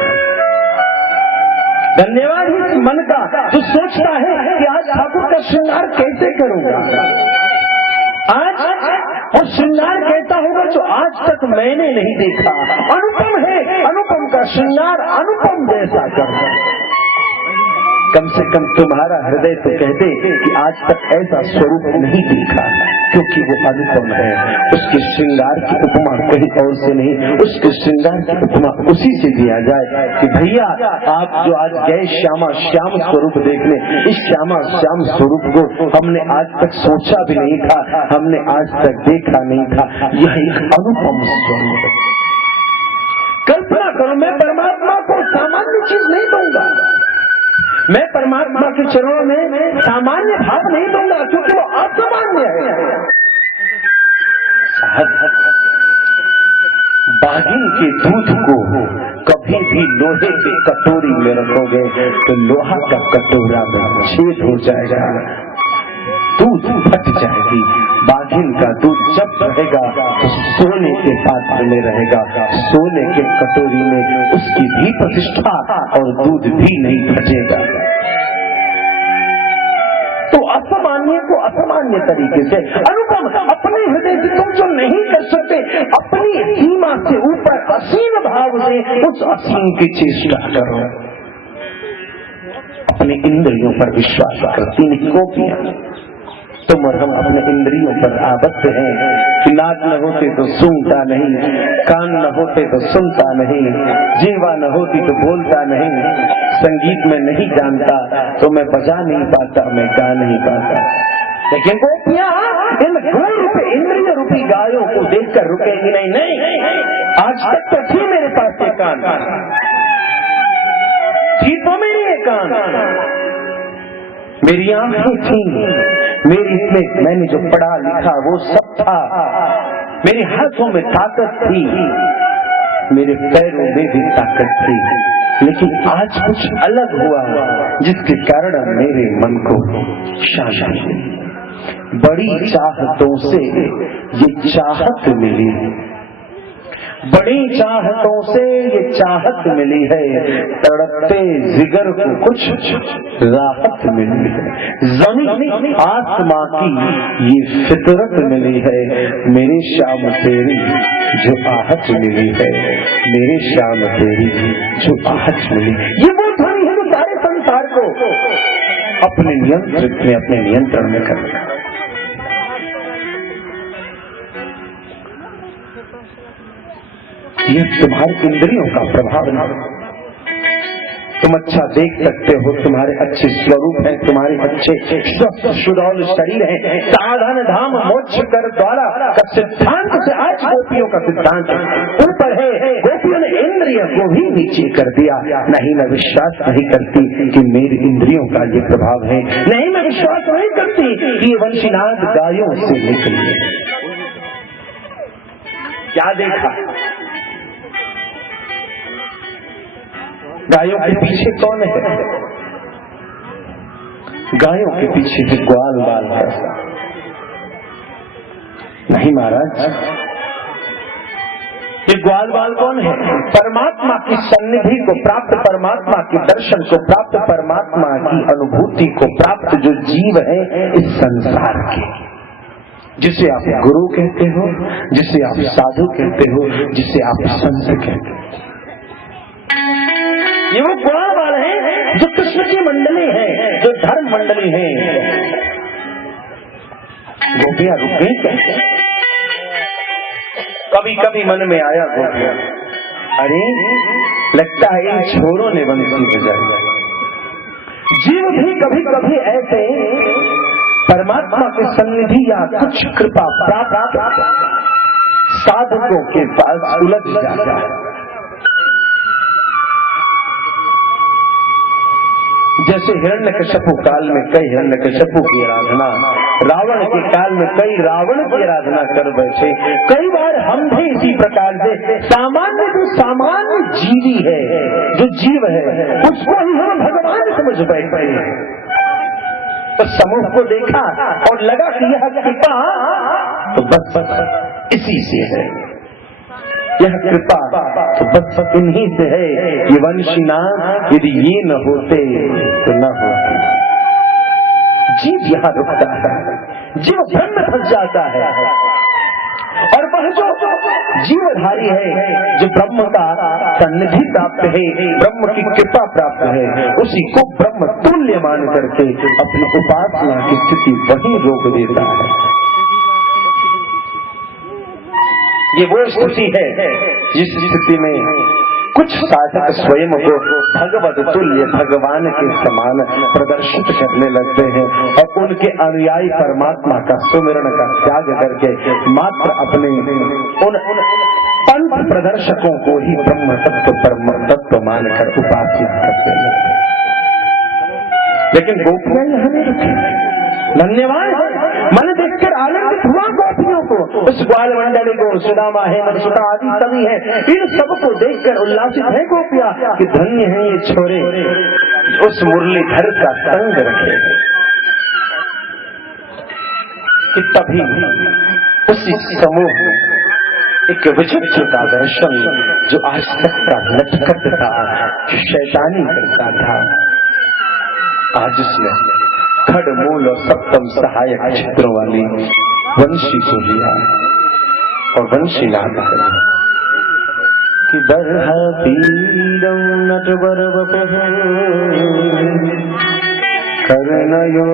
धन्यवाद इस मन का जो सोचता है कि आज ठाकुर का श्रृंगार कैसे करूंगा, आज और श्रृंगार कहता होगा जो आज तक मैंने नहीं देखा, अनुपम है, अनुपम का श्रृंगार अनुपम जैसा कर, कम से कम तुम्हारा हृदय तो कहते कि आज तक ऐसा स्वरूप नहीं देखा, क्योंकि वो अनुपम है। उसके श्रृंगार की उपमा कहीं और से नहीं, उसके श्रृंगार की उपमा उसी से दिया जाए कि भैया आप जो आज गए श्यामा श्याम स्वरूप देखने, इस श्यामा श्याम स्वरूप को हमने आज तक सोचा भी नहीं था, हमने आज तक देखा नहीं था, यह एक अनुपम स्वरूप है। कल्पना करो, मैं परमात्मा को सामान्य चीज नहीं दूंगा, मैं परमात्मा के चरणों में सामान्य भाव नहीं दूंगा, क्योंकि वो असामान्य है। बाघिन के दूध को कभी भी लोहे की कटोरी में रखोगे तो लोहा का कटोरा में छेद हो जाएगा, दूध फट जाएगी। बाघिन का दूध जब रहेगा तो सोने के पात्र में रहेगा, सोने के कटोरी में उसकी भी प्रतिष्ठा और दूध भी नहीं फटेगा। तो असामान्य को असामान्य तरीके से, अनुपम अपने हृदय से तुम जो नहीं कर सकते, अपनी सीमा से ऊपर असीम भाव से उस असीम की चेष्टा करो। अपने इंद्रियों पर विश्वास करती नहीं गोपियां, तुम और हम अपने इंद्रियों पर आबद्ध हैं कि नाक न होते तो सूंघता नहीं, कान न होते तो सुनता नहीं, जीवा न होती तो बोलता नहीं, संगीत में नहीं जानता तो मैं बजा नहीं पाता, मैं गा नहीं पाता। लेकिन गोपियां इन गुण रूपी इंद्रिय रूपी गायों को देखकर रुकेगी नहीं। नहीं, आज तक तो थी मेरे पास ये कान, थी तो मेरी ये कान, मेरी आंखें थी, मेरी इसमें मैंने जो पढ़ा लिखा वो सब था, मेरे हाथों में ताकत थी, मेरे पैरों में भी ताकत थी, लेकिन आज कुछ अलग हुआ जिसके कारण मेरे मन को शांति मिली। बड़ी चाहतों से ये चाहत मिली, बड़ी चाहतों से ये चाहत मिली है, तड़पते जिगर को कुछ राहत मिली है, ज़मीन आसमां की ये फितरत मिली है, मेरी शाम तेरी जो आहट मिली है, मेरी शाम तेरी जो आहट मिली। ये वो ध्वनि है जो सारे संसार को अपने नियंत्रण में, अपने नियंत्रण में कर रहा है। यह तुम्हारी इंद्रियों का प्रभाव नहीं। तुम अच्छा देख सकते हो, तुम्हारे अच्छे स्वरूप हैं, तुम्हारे अच्छे स्वस्थ सुडौल शरीर है, साधन धाम मोक्ष कर द्वारा का सिद्धांत से आज गोपियों का सिद्धांत ऊपर है। गोपियों ने इंद्रिय को भी नीचे कर दिया। नहीं, मैं विश्वास नहीं करती कि मेरी इंद्रियों का ये प्रभाव है, नहीं मैं विश्वास नहीं करती कि ये वंशीनाद गायों से निकली है। क्या देखा? गायों के पीछे कौन है? गायों के पीछे भी ग्वाल बाल कैसा? नहीं महाराज, ये ग्वाल बाल कौन है? परमात्मा की सन्निधि को प्राप्त, परमात्मा के दर्शन को प्राप्त, परमात्मा की अनुभूति को प्राप्त जो जीव है इस संसार के, जिसे आप गुरु कहते हो, जिसे आप साधु कहते हो, जिसे आप संत कहते हो, ये वो ग्वाल वाले हैं जो कृष्ण की मंडली है, जो धर्म मंडली है। गोपियां रुक गई कैसे? कभी कभी मन में आया गोपियां, अरे लगता है इन छोरों ने बंसी बजाई, जीव भी कभी कभी ऐसे परमात्मा की सन्निधि या कुछ कृपा प्राप्त साधकों के पास उलझ जाता है। जैसे हिरण्यकश्यप काल में कई हिरण्यकश्यप की आराधना, रावण के काल में कई रावण की आराधना कर बैठे। कई बार हम भी इसी प्रकार से सामान्य जो सामान्य जीवी है, जो जीव है, उसको ही हम भगवान समझ बैठे हैं। तो समूह को देखा और लगा कि यह कृपा तो बस इसी से है, यह कृपा तो बस इन्हीं से है। ये वंशीनाथ यदि ये न होते तो न होते। जीव यहाँ रुकता है, जीव ब्रह्म फंस जाता है, और वह जो जीवधारी है, जो ब्रह्म का सन्निधि प्राप्त है, ब्रह्म की कृपा प्राप्त है, उसी को ब्रह्म तुल्य मान करके अपनी उपासना की स्थिति वहीं रोक देता है। ये वो स्थिति है जिस स्थिति में कुछ साधक स्वयं को भगवत तुल्य भगवान के समान प्रदर्शित करने लगते हैं और उनके अनुयायी परमात्मा का सुमिरन का त्याग करके मात्र अपने उन पंथ प्रदर्शकों को ही ब्रह्म तत्व परम तत्व मानकर उपासना करते हैं। लेकिन गोपियां यहाँ नहीं रुकी। धन्यवाद, मन देखकर आनंदित हुआ गोपियों को, उस ग्वाल मंडली को, सुदामा है, मधुसूदन आदि सभी है, इन सबको देखकर उल्लासित है गोपियां कि धन्य है ये छोरे उस मुरलीधर का संग रखे। कि तभी उसी समूह में एक विचित्र का दर्शन, जो आज तक का नटखट था, जो शैतानी करता था, आज उसने खड़मूल और सप्तम सहायक क्षेत्रों वाली वंशी को लिया और वंशी नाद कि बरहा पीरम नटवर कर्णयो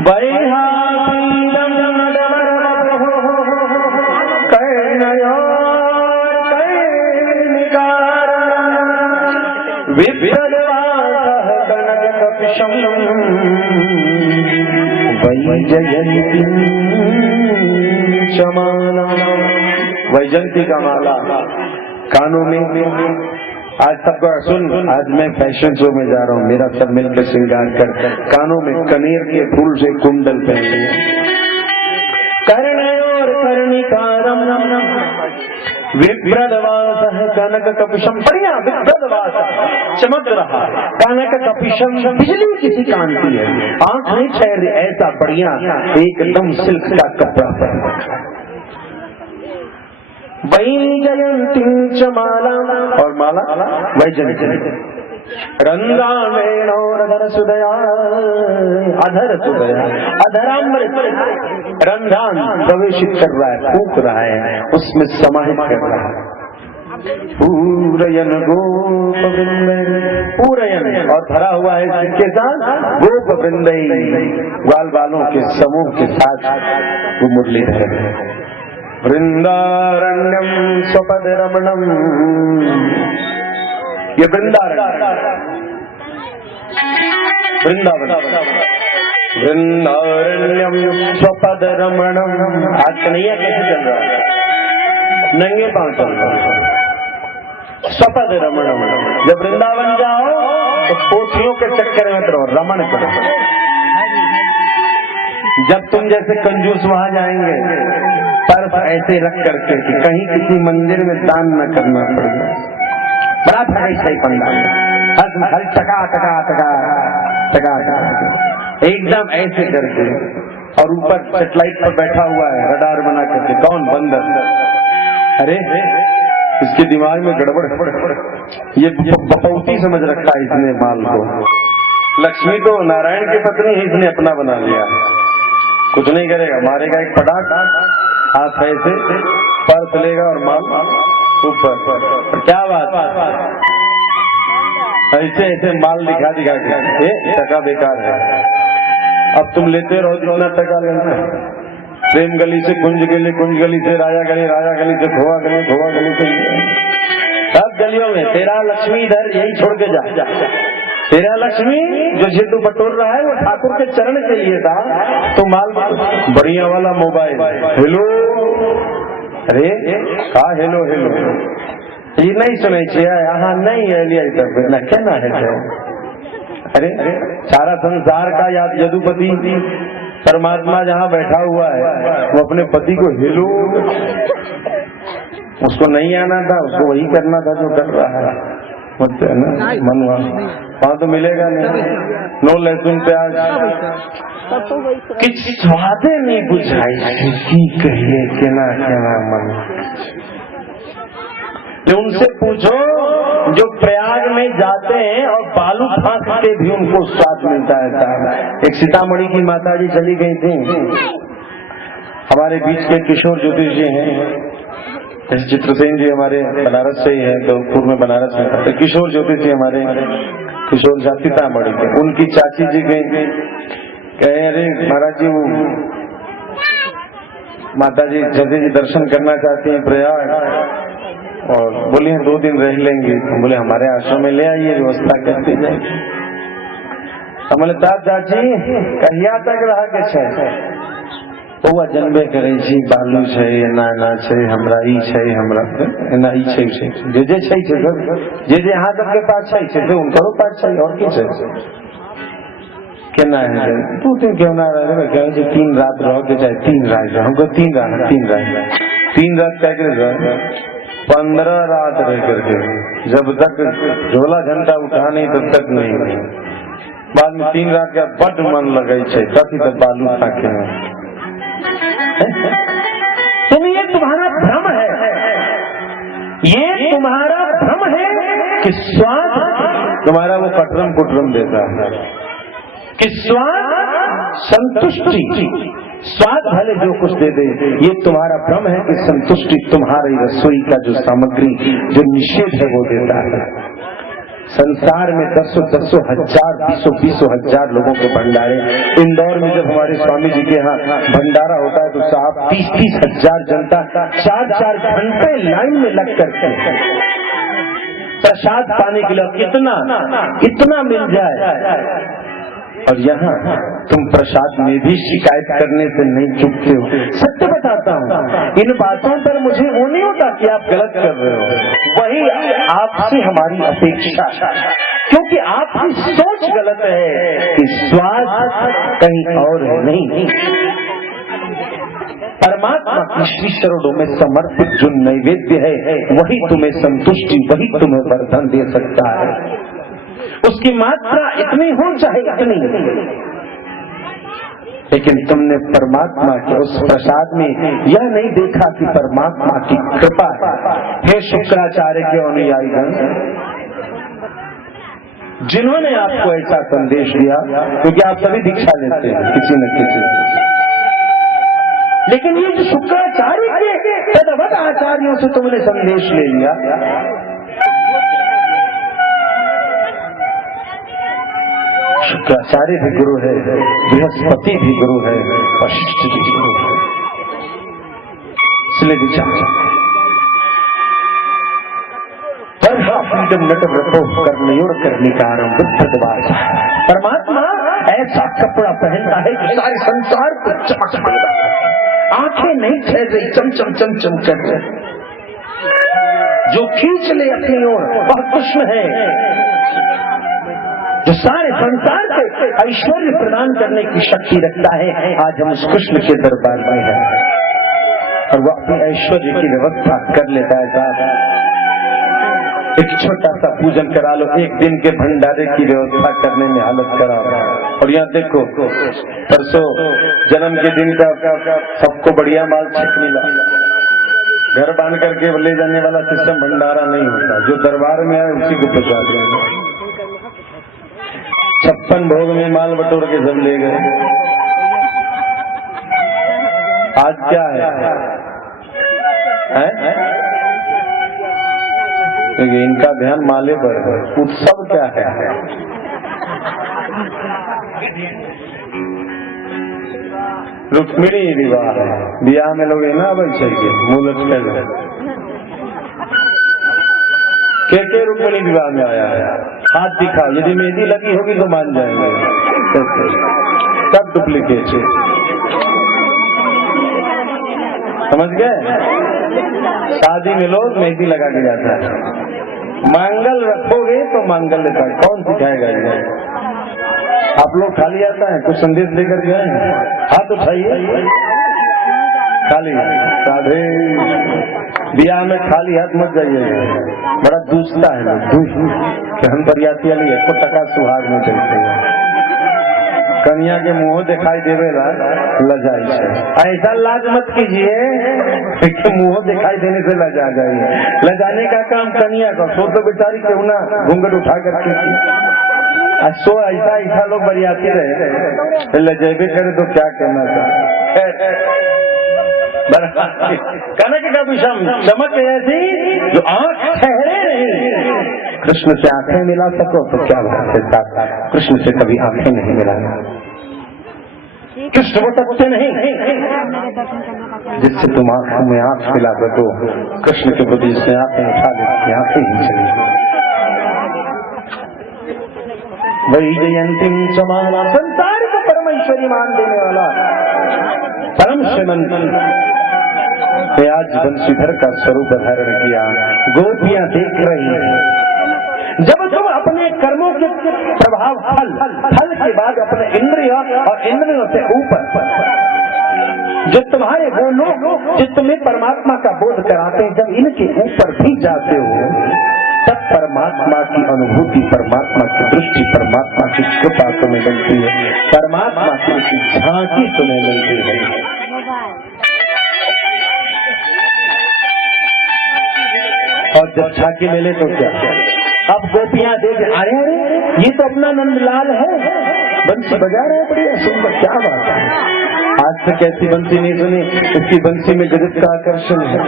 बरहा पीरम नटवर कर्णयो वैजयंती चमाला, वैजयंती का माला कानों में। आज सबका सुन, आज मैं फैशन शो में जा रहा हूँ, मेरा सब मिलकर श्रृंगार कर कानों में कनेर के फूल से कुंडल पहन लिया। कर्णयोर कर्णिकारम विप्रदवास कनक कपिशम, बढ़िया विप्रदवास चमक रहा, कनक कपिशम बिजली किसी कांति है, आंख नहीं ठहर रही, ऐसा बढ़िया एकदम सिल्क का कपड़ा पहना। वैजयंती च माला, और माला वैजयंती रंगामेणोरधर सुदया, अधर सुदया अधरामृत रंगान प्रवेशित कर रहा है, फूक रहा है, उसमें समाहित कर रहा है। पूरयन गोप वृंद, पूरयन और भरा हुआ है इसके साथ गोप वृंद, ग्वाल बालों के समूह के साथ वो मुरलीधर है। वृंदारण्यम स्वपद रमणम, ये वृंदावन, वृंदावन वृंदारण्यम स्वपद रमणम। आज कन्हैया कैसे चल रहा है? नंगे पांव चल रहा है। स्वपद रमणम, जब वृंदावन जाओ तो पोथियों के चक्कर में रहो, रमण करो। जब तुम जैसे कंजूस वहां जाएंगे, पर्स ऐसे रख करके कि कहीं किसी मंदिर में दान न करना पड़ेगा, बड़ा ठगाई सही पंडा, हर टका टका टका टका टका एकदम ऐसे करके, और ऊपर सेटेलाइट पर बैठा हुआ है रडार बना करके, कौन? बंदर। अरे इसके दिमाग में गड़बड़, ये बपौती समझ रखा है इसने माल को। लक्ष्मी तो नारायण की पत्नी है, इसने अपना बना लिया। कुछ नहीं करेगा, मारेगा एक पटाख, हाथ ऐसे पर्स लेगा और माल ऊपर। क्या बात, ऐसे ऐसे माल दिखा दिखा के टका बेकार है। अब तुम लेते रहो जितना टका लेना। प्रेम गली से कुंज गली, कुंज गली से राजा गली, राजा गली से खोआ गली, खोआ गली से सब गलियों में तेरा लक्ष्मी इधर यही छोड़ के जा। तेरा लक्ष्मी जो जिद्दू बटोर रहा है वो ठाकुर के चरण के लिए था। तो माल बढ़िया वाला मोबाइल, हेलो, अरे का हेलो हेलो ये नहीं सुने यहाँ नहीं है लिया न कहना है। अरे सारा संसार का यदुपति परमात्मा जहाँ बैठा हुआ है वो अपने पति को हेलो, उसको नहीं आना था, उसको वही करना था जो कर रहा है। बोलते है ना मन वहाँ तो मिलेगा नहीं। नो लहसुन प्याज किस स्वादे नहीं बुझाई की कहिए केना केना मन। तो उनसे पूछो जो प्रयाग में जाते हैं और बालू फांक के भी उनको स्वाद मिलता है। एक सीतामढ़ी की माता जी चली गई थी, हमारे बीच के किशोर ज्योतिष जी हैं, जैसे चित्रसेन जी हमारे बनारस से ही है, गोरखपुर में बनारस में, तो किशोर ज्योतिष जी हमारे किशोर झा सीतामढ़ी के, उनकी चाची जी गई, कहे अरे महाराज जी वो माता जी जल्दी जी दर्शन करना चाहती हैं प्रयाग, और बोली 2 दिन रह लेंगे। हम बोले हमारे आश्रम में ले आइए, व्यवस्था करती जाएगी। हम बोले चाची कहिया तक रहा के छे बउआ जनबे करे छी बालू छै एना एना छै हमरा ई छै हमरा एना ई छै जे जे छै जे जे अहाँ सबके पास छै से उनकरो पास छै और की छै केना है 2 दिन क्यों ना रहे कहे जे 3 रात रह के चाहे 3 रात हमको 3 रात कह के 15 रात रह करके जब तक झोला घंटा उठा नहीं तब तक नहीं। बाद में 3 रात का बड मन लगे छै कथी तक बालू खाके तुम ये तुम्हारा भ्रम है, ये तुम्हारा भ्रम है कि स्वाद तुम्हारा वो कटरम कुटरम देता है, कि स्वाद संतुष्टि, स्वाद भले जो कुछ दे दे, ये तुम्हारा भ्रम है कि संतुष्टि तुम्हारी रसोई का जो सामग्री जो निषेध है वो देता है। संसार में 10 हजार 20 हजार लोगों के भंडारे, इंदौर में जब हमारे स्वामी जी के यहाँ भंडारा होता है तो साहब 30 हजार जनता 4 घंटे लाइन में लग करके प्रसाद पाने के लिए इतना मिल जाए, और यहाँ तुम प्रसाद में भी शिकायत करने से नहीं चुकते हो। सत्य बताता हूँ, इन बातों पर मुझे वो नहीं होता कि आप गलत कर रहे हो, वही आपसे हमारी अपेक्षा, क्योंकि आपकी सोच गलत है कि स्वाद कहीं और है नहीं। परमात्मा की श्री चरणों में समर्पित जो नैवेद्य है वही तुम्हें संतुष्टि, वही तुम्हें वर्धन दे सकता है। उसकी मात्रा इतनी हो चाहे इतनी, लेकिन तुमने परमात्मा के उस प्रसाद में यह नहीं देखा कि परमात्मा की कृपा है। हे शुक्राचार्य के अनुयायीगण, जिन्होंने आपको ऐसा संदेश दिया, क्योंकि आप सभी दीक्षा लेते हैं किसी न किसी, लेकिन ये जो शुक्राचार्य के तदवत आचार्यों से तुमने संदेश ले लिया, शुक्राचार्य भी गुरु है, बृहस्पति भी गुरु है, वशिष्ठ भी गुरु है। इसलिए विचार परमात्मा ऐसा कपड़ा पहनता है कि सारे संसार को चमक पड़ता है, आंखें नहीं ठहर रही, चमचम चमचम कर रहे, जो खींच ले अपनी ओर वह कृष्ण है, जो सारे संसार को ऐश्वर्य प्रदान करने की शक्ति रखता है। आज हम उस कृष्ण के दरबार में हैं और वो अपने ऐश्वर्य की व्यवस्था कर लेता है। साहब एक छोटा सा पूजन करा लो, एक दिन के भंडारे की व्यवस्था करने में हालत खराब है। और यहाँ देखो परसों जन्म के दिन का सबको बढ़िया माल छिक मिला, घर बांध करके ले जाने वाला सिस्टम भंडारा नहीं होता, जो दरबार में आए उसी को प्रसाद देंगे। 56 भोग में माल बटोर के सब ले गए। आज क्या है? क्योंकि इनका ध्यान माले पर है। उत्सव क्या है? रुक्मिणी विवाह है, ब्याह में लोग ना बन चाहिए मुंह लटके के रुक्मिणी विवाह में आया है, हाथ दिखाओ, यदि मेहंदी लगी होगी तो मान जाएंगे। सब डुप्लीकेट है, समझ गए? शादी में लोग मेहंदी लगा के जाता है, मांगल रखोगे तो मांगल्य का कौन सिखाएगा ये? आप लोग खाली आता है, कुछ संदेश लेकर गए, हाथ उठाइए। खाली राधे, बियाह में खाली हाथ मत जाइए, बड़ा दूसता है लोग कि हम बरियाती वाली एक टका सुहाग में चलते हैं, कन्या के मुंह दिखाई देवेला लजाई से। ऐसा लाज मत कीजिए कि मुंह दिखाई देने से लजा जाइए। लजाने का काम कन्या का, सो तो बेचारी क्यों ना घूंघट उठा करके सो ऐसा लोग बरियाती रहे, लजेबे करे तो क्या कहना था। कनक का विषम चमक ऐसी जो आंख ठहरे नहीं। कृष्ण से आंखें मिला सको तो क्या बात है, कृष्ण से कभी आंखें नहीं मिलाना। कृष्ण वो सच्चे नहीं जिससे तुम आंखों में आंख मिला सको, कृष्ण के प्रति जिसने आंखें उठा ली, आंखें ही चली। वही जयंती समाना, संसार को परमेश्वरी मान देने वाला परम श्रीमंत ने आज बंशीधर का स्वरूप धारण किया। गोपियां देख रही हैं। जब तुम अपने कर्मों के प्रभाव फल के बाद अपने इंद्रिय और इंद्रियों से ऊपर जो तुम्हारे वो लोग जो तुम्हें परमात्मा का बोध कराते हैं, जब इनके ऊपर भी जाते हो, तब परमात्मा की अनुभूति, परमात्मा की दृष्टि, परमात्मा की कृपा तुम्हें मिलती है, परमात्मा की झांकी तुम्हें मिलती है। और जब झांकी मिले तो क्या, अब गोपियां देख, अरे अरे ये तो अपना नंदलाल है, बंसी बजा रहे हैं, बढ़िया सुंदर, क्या बात है। आज तक ऐसी बंसी नहीं सुनी, उसकी बंसी में गजब का आकर्षण है।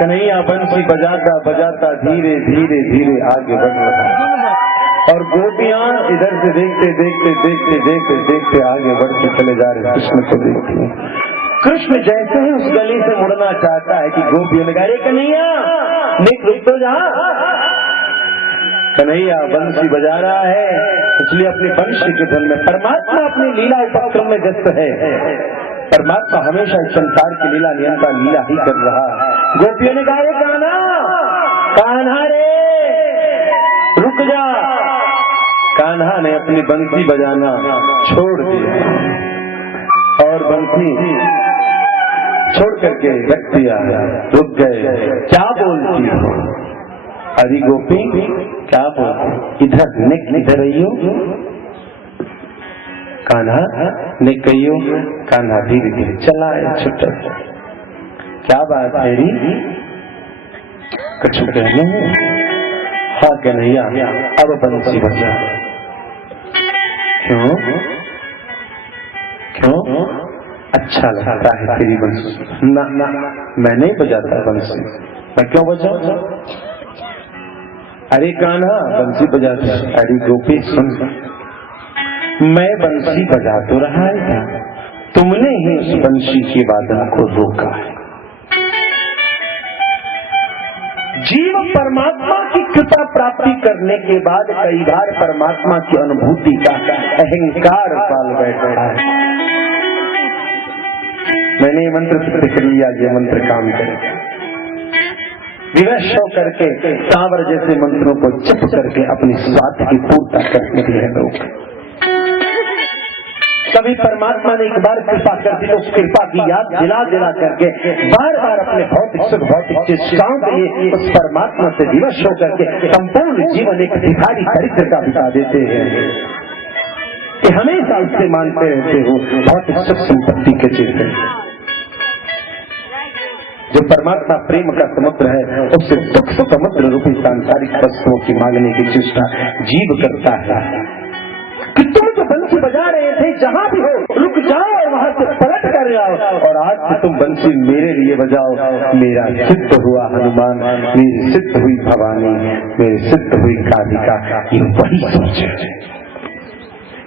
कन्हैया बंसी बजाता बजाता धीरे धीरे धीरे आगे बढ़ रहा, और गोपियां इधर से देखते देखते देखते देखते देखते आगे बढ़ते चले जा रहे, कृष्ण को देखते। कृष्ण जैसे ही उस गली से मुड़ना चाहता है कि गोपियां लगा, रे कन्हैया निक रुक तो जा। कन्हैया बंसी बजा रहा है, इसलिए अपनी बंसी के धन में परमात्मा अपनी लीला उपक्रम में व्यस्त है। परमात्मा हमेशा इस संसार की लीला नियंत्रण लीला ही कर रहा। गोपियों ने कहा, कान्हा कान्हा रे रुक जा। कान्हा ने अपनी बंसी बजाना छोड़ दिया और बंसी छोड़ करके रख दिया, रुक गए। क्या बोलती हो? अरे गोपी क्या बोलती? इधर निक इधर रहियो। कान्हा निक कहियो। कान्हा धीरे धीरे चला है छुट्टा। क्या बात है री? कछु कहने? हाँ कन्हैया अब बंसी बजा। क्यों क्यों? अच्छा लगता है तेरी बंसी। ना ना मैं नहीं बजाता बंसी, मैं क्यों बजाऊं? अरे कान्हा बंसी बजाते। अरे गोपी सुन, मैं बंसी बजा तो रहा है, तुमने ही उस बंसी के वादन को रोका है। जीव परमात्मा की कृपा प्राप्ति करने के बाद कई बार परमात्मा की अनुभूति का अहंकार पाल बैठा है। मैंने ये मंत्र सिद्ध कर लिया, ये मंत्र काम करे। विवश होकर के सांवर जैसे मंत्रों को जप करके अपनी स्वार्थ की पूर्ति करने के लिए लोग, कभी परमात्मा ने एक बार कृपा कर दी तो उस कृपा की याद दिला दिला करके बार बार अपने भौतिक सुख भौतिक चेष्टाओं के लिए उस परमात्मा से विवश होकर के संपूर्ण जीवन एक भिखारी दरिद्र का बिता देते हैं कि हमेशा उससे मानते रहते हो भौतिक सुख संपत्ति के चेहरे। जो परमात्मा प्रेम का समुद्र है, उससे दुख समुद्र रूपी सांसारिक वस्तुओं की मांगने की चेष्टा जीव करता है। कि तुम तो बंसी बजा रहे थे, जहाँ भी हो रुक जाओ और वहाँ से पलट कर जाओ, और आज से तुम बंसी मेरे लिए बजाओ। मेरा सिद्ध हुआ हनुमान, मेरी सिद्ध हुई भवानी, मेरी सिद्ध हुई कालिका, ये वही सोचे।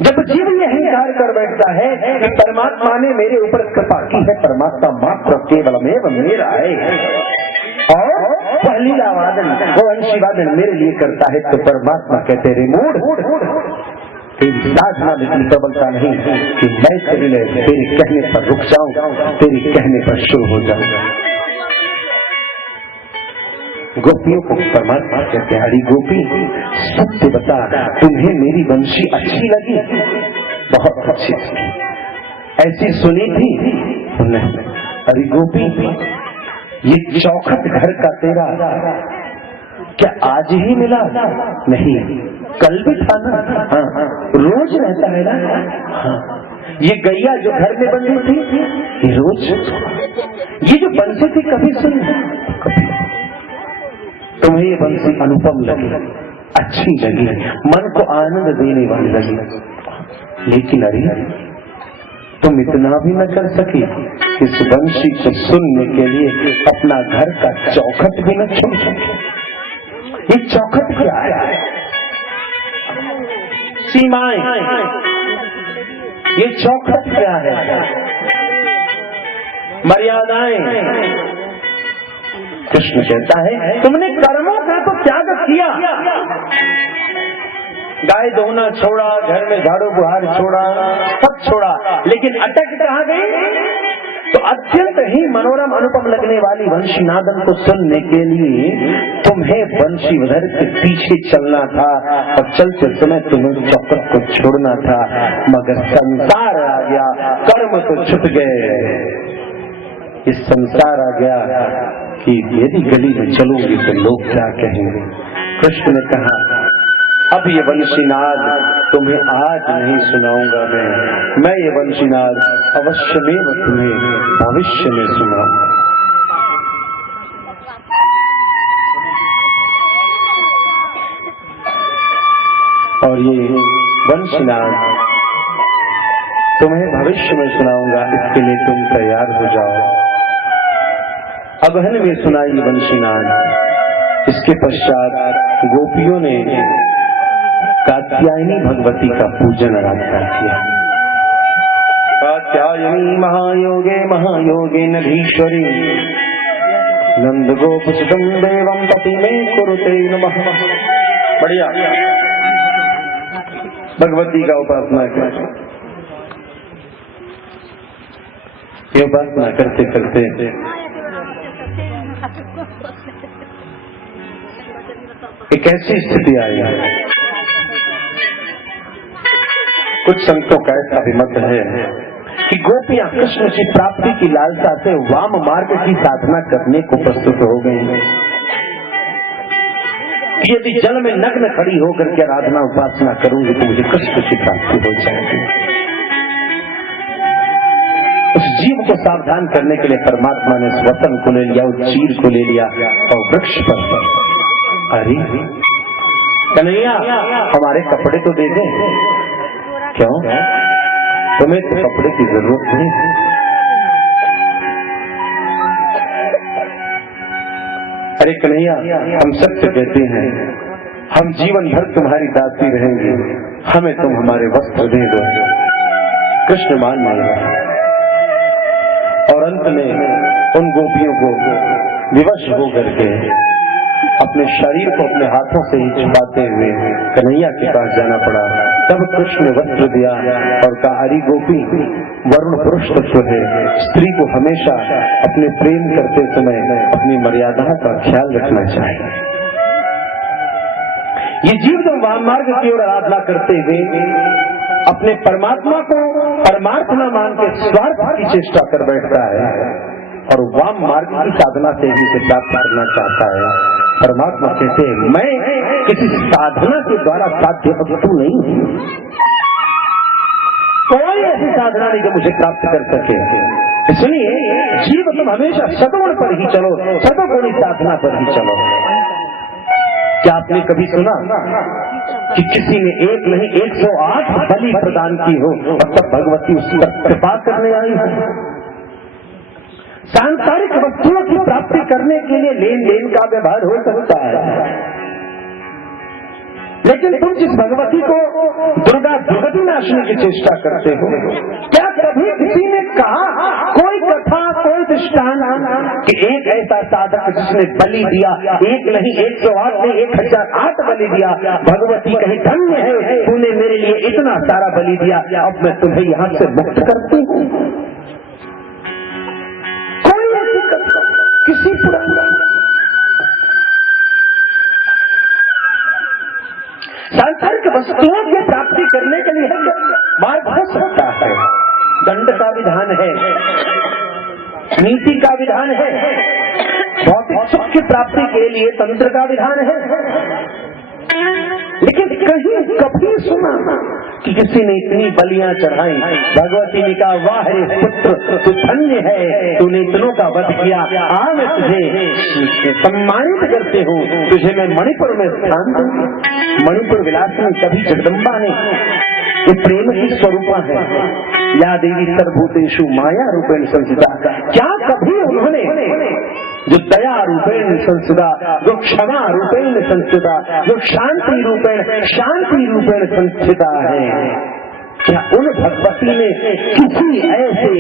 जब जीव ये अहंकार कर बैठता है कि परमात्मा ने मेरे ऊपर कृपा की है, परमात्मा मात्र केवल मेरा है, और पहली वादन वो वंशी वादन मेरे लिए करता है तो परमात्मा कहते रे मूड तेरी साधना में इतनी प्रबलता नहीं कि मैं तेरे कहने पर रुक जाऊं, तेरे कहने पर शुरू हो जाऊं। गोपियों को परमात्मा कहते हैं, हरी गोपी सत्य बता, तुम्हें मेरी वंशी अच्छी लगी? बहुत अच्छी थी। ऐसी सुनी थी? नहीं। हरी गोपी ये चौखट घर का तेरा क्या आज ही मिला? नहीं, कल भी था ना। हाँ, रोज रहता है ना। हाँ, ये गैया जो घर में बंधी थी ये रोज, ये जो बंसी थी कभी सुनी? कभी। तुम्हें ये बंसी अनुपम लगी, अच्छी लगी, मन को आनंद देने वाली लगी, लेकिन अरे तुम इतना भी न कर सकी इस बंसी को सुनने के लिए अपना घर का चौखट भी न छोड़ सके। ये चौखट क्या है? सीमाएं, ये चौखट क्या है? मर्यादाएं। कृष्ण कहता है तुमने कर्मों का तो त्याग किया, गाय धोना छोड़ा, घर में झाड़ू बुहार छोड़ा, सब छोड़ा, लेकिन अटक कहाँ गई? तो अत्यंत ही मनोरम अनुपम लगने वाली वंशीनादन को सुनने के लिए तुम्हें वंशीधर के पीछे चलना था और चलते समय तुम्हें चौखट को छोड़ना था, मगर संसार आ गया, कर्म तो छूट गए। इस संसार आ गया कि यदि गली में चलूंगी तो लोग क्या कहेंगे। कृष्ण ने कहा अब ये वंशीनाद तुम्हें आज नहीं सुनाऊंगा मैं ये वंशीनाद अवश्य में तुम्हें भविष्य में सुनाऊंगा। और ये वंशीनाद तुम्हें भविष्य में सुनाऊंगा, इसके लिए तुम तैयार हो जाओ। अगहन में सुनाई वंशीनाद। इसके पश्चात गोपियों ने कात्यायनी भगवती का पूजन आराधना किया। कात्यायनी महायोगे महायोगे नधीश्वरी नंद गोप सुतम देवम पति में कुरुते नमः। बढ़िया, भगवती का उपासना कर। ये उपासना करते करते एक ऐसी स्थिति आई, कुछ संतों का ऐसा भी मत है कि गोपियां कृष्ण की प्राप्ति की लालसा से वाम मार्ग की साधना करने को प्रस्तुत हो गई। यदि जल में नग्न खड़ी होकर के आराधना उपासना करूंगी तो मुझे कृष्ण की प्राप्ति हो जाएगी। उस जीव को सावधान करने के लिए परमात्मा ने स्वतन को ले लिया, उस चीर को ले लिया और वृक्ष पर अरे कन्हैया हमारे कपड़े तो दे दे। क्यों? तुम्हें तो कपड़े की जरूरत नहीं। अरे कन्हैया हम सत्य कहते हैं, हम जीवन भर तुम्हारी दासी रहेंगे, हमें तुम हमारे वस्त्र दे दो। कृष्ण मान लिया और अंत में उन गोपियों को विवश होकर के अपने शरीर को अपने हाथों से ही छुपाते हुए कन्हैया के पास जाना पड़ा। तब कृष्ण ने वस्त्र दिया और कहा अरे गोपी वरुण पुरुष तत्व है, स्त्री को हमेशा अपने प्रेम करते समय अपनी मर्यादा का ख्याल रखना चाहिए। ये जीव जब वाम मार्ग की ओर आराधना करते हुए अपने परमात्मा को परमार्थ न मान के स्वार्थ की चेष्टा कर बैठता है और वाम मार्ग की साधना से ही इसे प्राप्त करना चाहता है। परमात्मा कहते हैं मैं किसी साधना के द्वारा साध्य वस्तु नहीं हूं, कोई ऐसी साधना नहीं जो मुझे प्राप्त कर सके। इसलिए जीव तुम हमेशा सदगुण पर ही चलो, सदगुणी साधना पर ही चलो। क्या आपने कभी सुना कि किसी ने एक नहीं 108 बलि प्रदान की हो और तब भगवती उस पर कृपा करने आई हो? सांसारिक वस्तुओं की प्राप्ति करने के लिए लेन देन का व्यवहार हो सकता है, लेकिन तुम जिस भगवती को दुर्गा दुर्गति नाशनी की चेष्टा करते हो, क्या कभी किसी ने कहा, कोई कथा कोई दृष्टांत कि एक ऐसा साधक जिसने बलि दिया, एक नहीं 108 नहीं 1008 बलि दिया। भगवती कहीं धन्य है, तूने मेरे लिए इतना सारा बलि दिया, अब मैं तुम्हें यहाँ से मुक्त करती हूँ। कोई ऐसी किसी पुराना सांसारिक वस्तुओं की प्राप्ति करने के लिए मार्ग हो सकता है, दंड का विधान है, नीति का विधान है, भौतिक सुख की प्राप्ति के लिए तंत्र का विधान है, लेकिन कहीं कभी सुना कि किसी ने इतनी बलियां चढ़ाई। भगवती ने कहा, वाह रे पुत्र, तू धन्य है, तूने इतनों का वध किया। आज मैं तुझे सम्मानित करते हूँ, तुझे मैं मणिपुर में स्थान दूंगी। मणिपुर विलासिनी कभी जगदम्बा ने ये प्रेम की स्वरूपा है, या देवी सर्वभूतेषु माया रूपेण संस्थिता। क्या कभी उन्होंने जो दया रूपेण संस्थिता, जो क्षमा रूपेण संस्थिता, जो शांति रूपेण संस्थिता है, क्या उन भगवती ने किसी ऐसे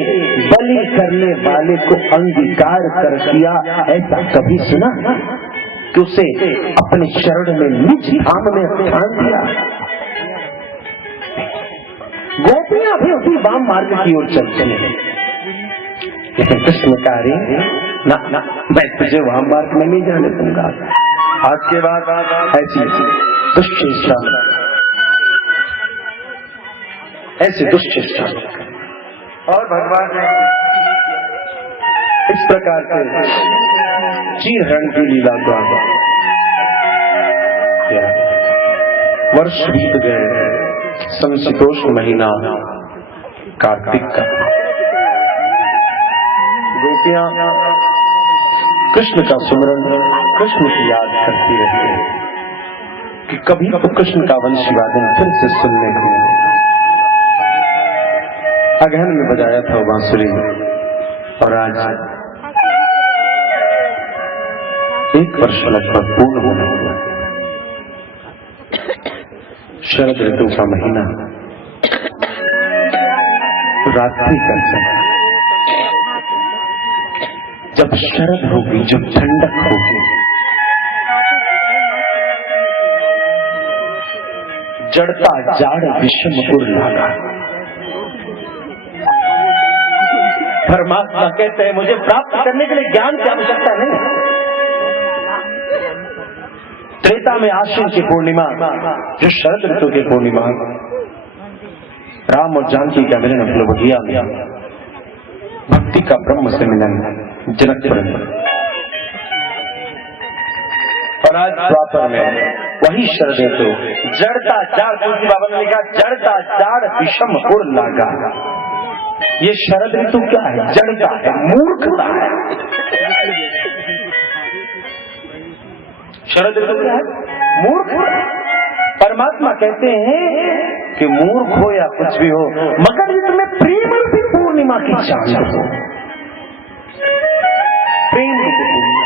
बलि करने वाले को अंगीकार कर किया? ऐसा कभी सुना कि उसे अपने शरण में निज धाम में स्थान दिया? गोपियां भी उसी वाम मार्ग की ओर चलती हैं, लेकिन कृष्ण कार्य ना मैं तुझे वाम मार्ग में नहीं जाने दूंगा। आज के बाद ऐसी दुष्चेष्टा, ऐसी दुष्चेष्टा। और भगवान ने इस प्रकार से चीरहरण की लीला को वर्ष बीत गए। समशीतोष्ण महीना कार्तिक का, गोपियां कृष्ण का सुमरन, कृष्ण की याद करती रहती है कि कभी तो कृष्ण का वंशी वादन फिर से सुनने को मिले। अगहन में बजाया था बांसुरी, और आज 1 वर्ष लगभग पूर्ण होने हुआ। शरद ऋतु का महीना, रात्रि का समय, जब शरद होगी, जब ठंडक होगी, जड़ता जाड़ विषमपुर लागा। परमात्मा कहते हैं, मुझे प्राप्त करने के लिए ज्ञान की आवश्यकता नहीं। त्रेता में आश्विन की पूर्णिमा, जो शरद ऋतु की पूर्णिमा, राम और जानकी का मिलन अवलोकिया में, भक्ति का ब्रह्म से मिलन जनकपुर में, और आज द्वापर में वही शरद ऋतु। जड़ता जाड़, तुलसी बाबा ने लिखा, जड़ता जाड़ विषमपुर लागा। ये शरद ऋतु क्या है? जड़ता है, मूर्खता है। शरद ऋतु क्या है? मूर्ख। परमात्मा कहते हैं कि मूर्ख हो या कुछ भी हो, मगर इसमें प्रेम रूपी पूर्णिमा की चांद हो। प्रेम रूपी पूर्णिमा,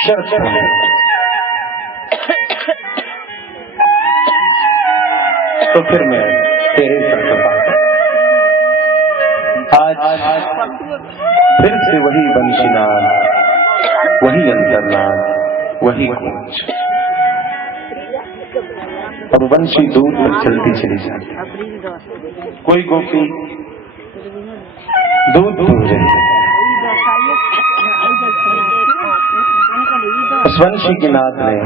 शरद। तो फिर मैं तेरे पर कृपा, आज फिर से वही बंशीनाद, वही अंतर्नाद, वही खोज, और वंशी दूर तक चलती चली जाती। कोई गोपी दूध दूर रही, उस वंशी के नाथ ने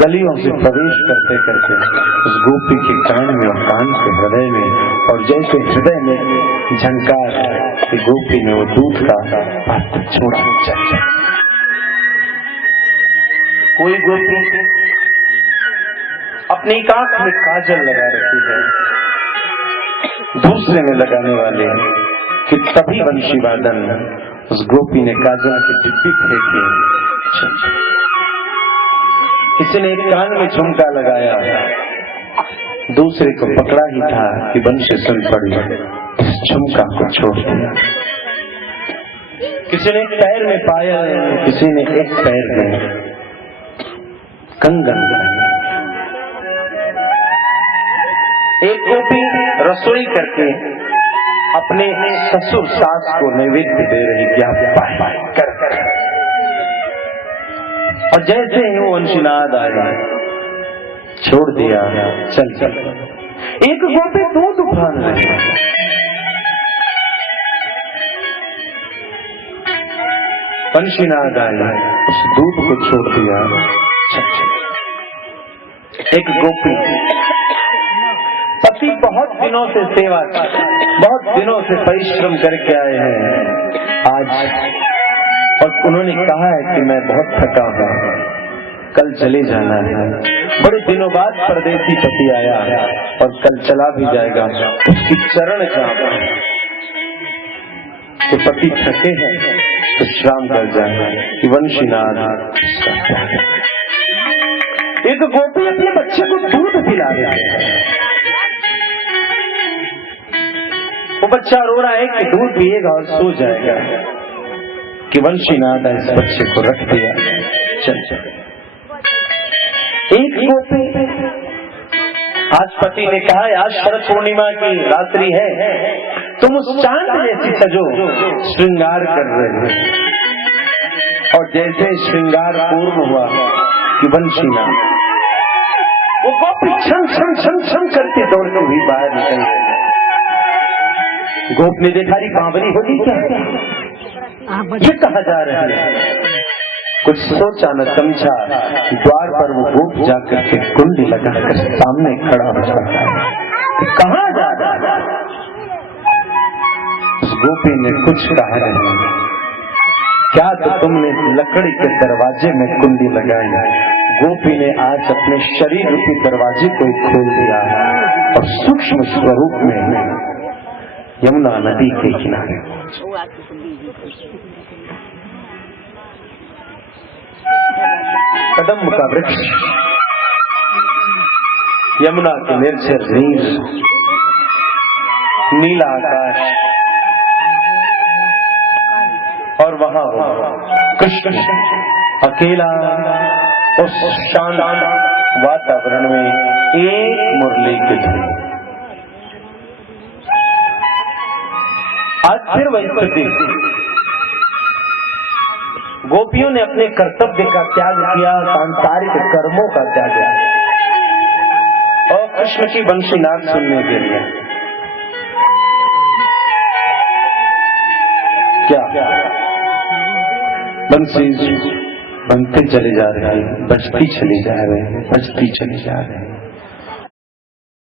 गलियों से प्रवेश करते करते उस गोपी के कान में और कान के हृदय में, और जैसे हृदय में झंकार कि गोपी ने वो दूध का पात्र छोड़ा। कोई गोपी अपनी एक आंख में काजल लगा रखी है, दूसरे में लगाने वाले कि तभी वंशी वादन उस गोपी ने काजल की डिब्बी फेंकी। किसी ने एक कान में झुमका लगाया, दूसरे को पकड़ा ही था कि वंशी सुन पड़ी, इस झुमका को छोड़ दिया। किसी ने एक पैर में पायल, किसी ने एक पैर में कंगन। एक गोपी रसोई करके अपने ससुर सास को नैवेद्य दे रही क्या कर और जैसे ही वो अंशनाद आया छोड़ दिया, चल चल। एक गोपी दूध उठाने लगी, अंशनाद आया, उस दूध को छोड़ दिया, चल चल। एक गोपी पति बहुत दिनों से सेवा, बहुत दिनों से परिश्रम करके आए हैं आज, और उन्होंने कहा है कि मैं बहुत थका हूँ, कल चले जाना है। बड़े दिनों बाद परदेसी पति आया और कल चला भी जाएगा। उसकी चरण चाहता तो पति थके हैं तो विश्राम कर जाए। वंशीनाथ एक गोपी अपने बच्चे को दूध पिला रही है, वो बच्चा रो रहा है कि दूध पिएगा और सो जाएगा, कि वंशीनाथ इस बच्चे को रख दिया, चल चल। एक गोपी, आज पति ने कहा है आज शरद पूर्णिमा की रात्रि है, तुम उस चांद जैसी सजो, श्रृंगार कर रहे हो। और जैसे श्रृंगार पूर्ण हुआ कि वंशीनाथ, वो गोपी छन छन छन छन करके दौड़ते हुई बाहर निकल गई। गोप ने देखा, बावरी होगी क्या, ये कहा जा रहा है। कुछ सोचा न समझा, द्वार पर वो गोप जाकर के कुंडी लगाकर सामने खड़ा हो जाता है। कहाँ जा रहा है? उस गोपी ने कुछ कहा नहीं, क्या तो तुमने लकड़ी के दरवाजे में कुंडी लगाई। गोपी ने आज अपने शरीर के दरवाजे को खोल दिया और सूक्ष्म स्वरूप में यमुना नदी के किनारे कदम्ब का वृक्ष, यमुना के निर्झर नीर, नीला आकाश, और वहां कृष्ण अकेला उस शानदार वातावरण में एक मुरली की धुन। आज फिर वही स्थिति, गोपियों ने अपने कर्तव्य का त्याग किया, सांसारिक कर्मों का त्याग किया और कृष्ण की वंशीनाद सुनने के लिए क्या बंसी बनते चले जा रहे हैं, बजती चली जा रहे हैं, बजती चली जा रहे हैं।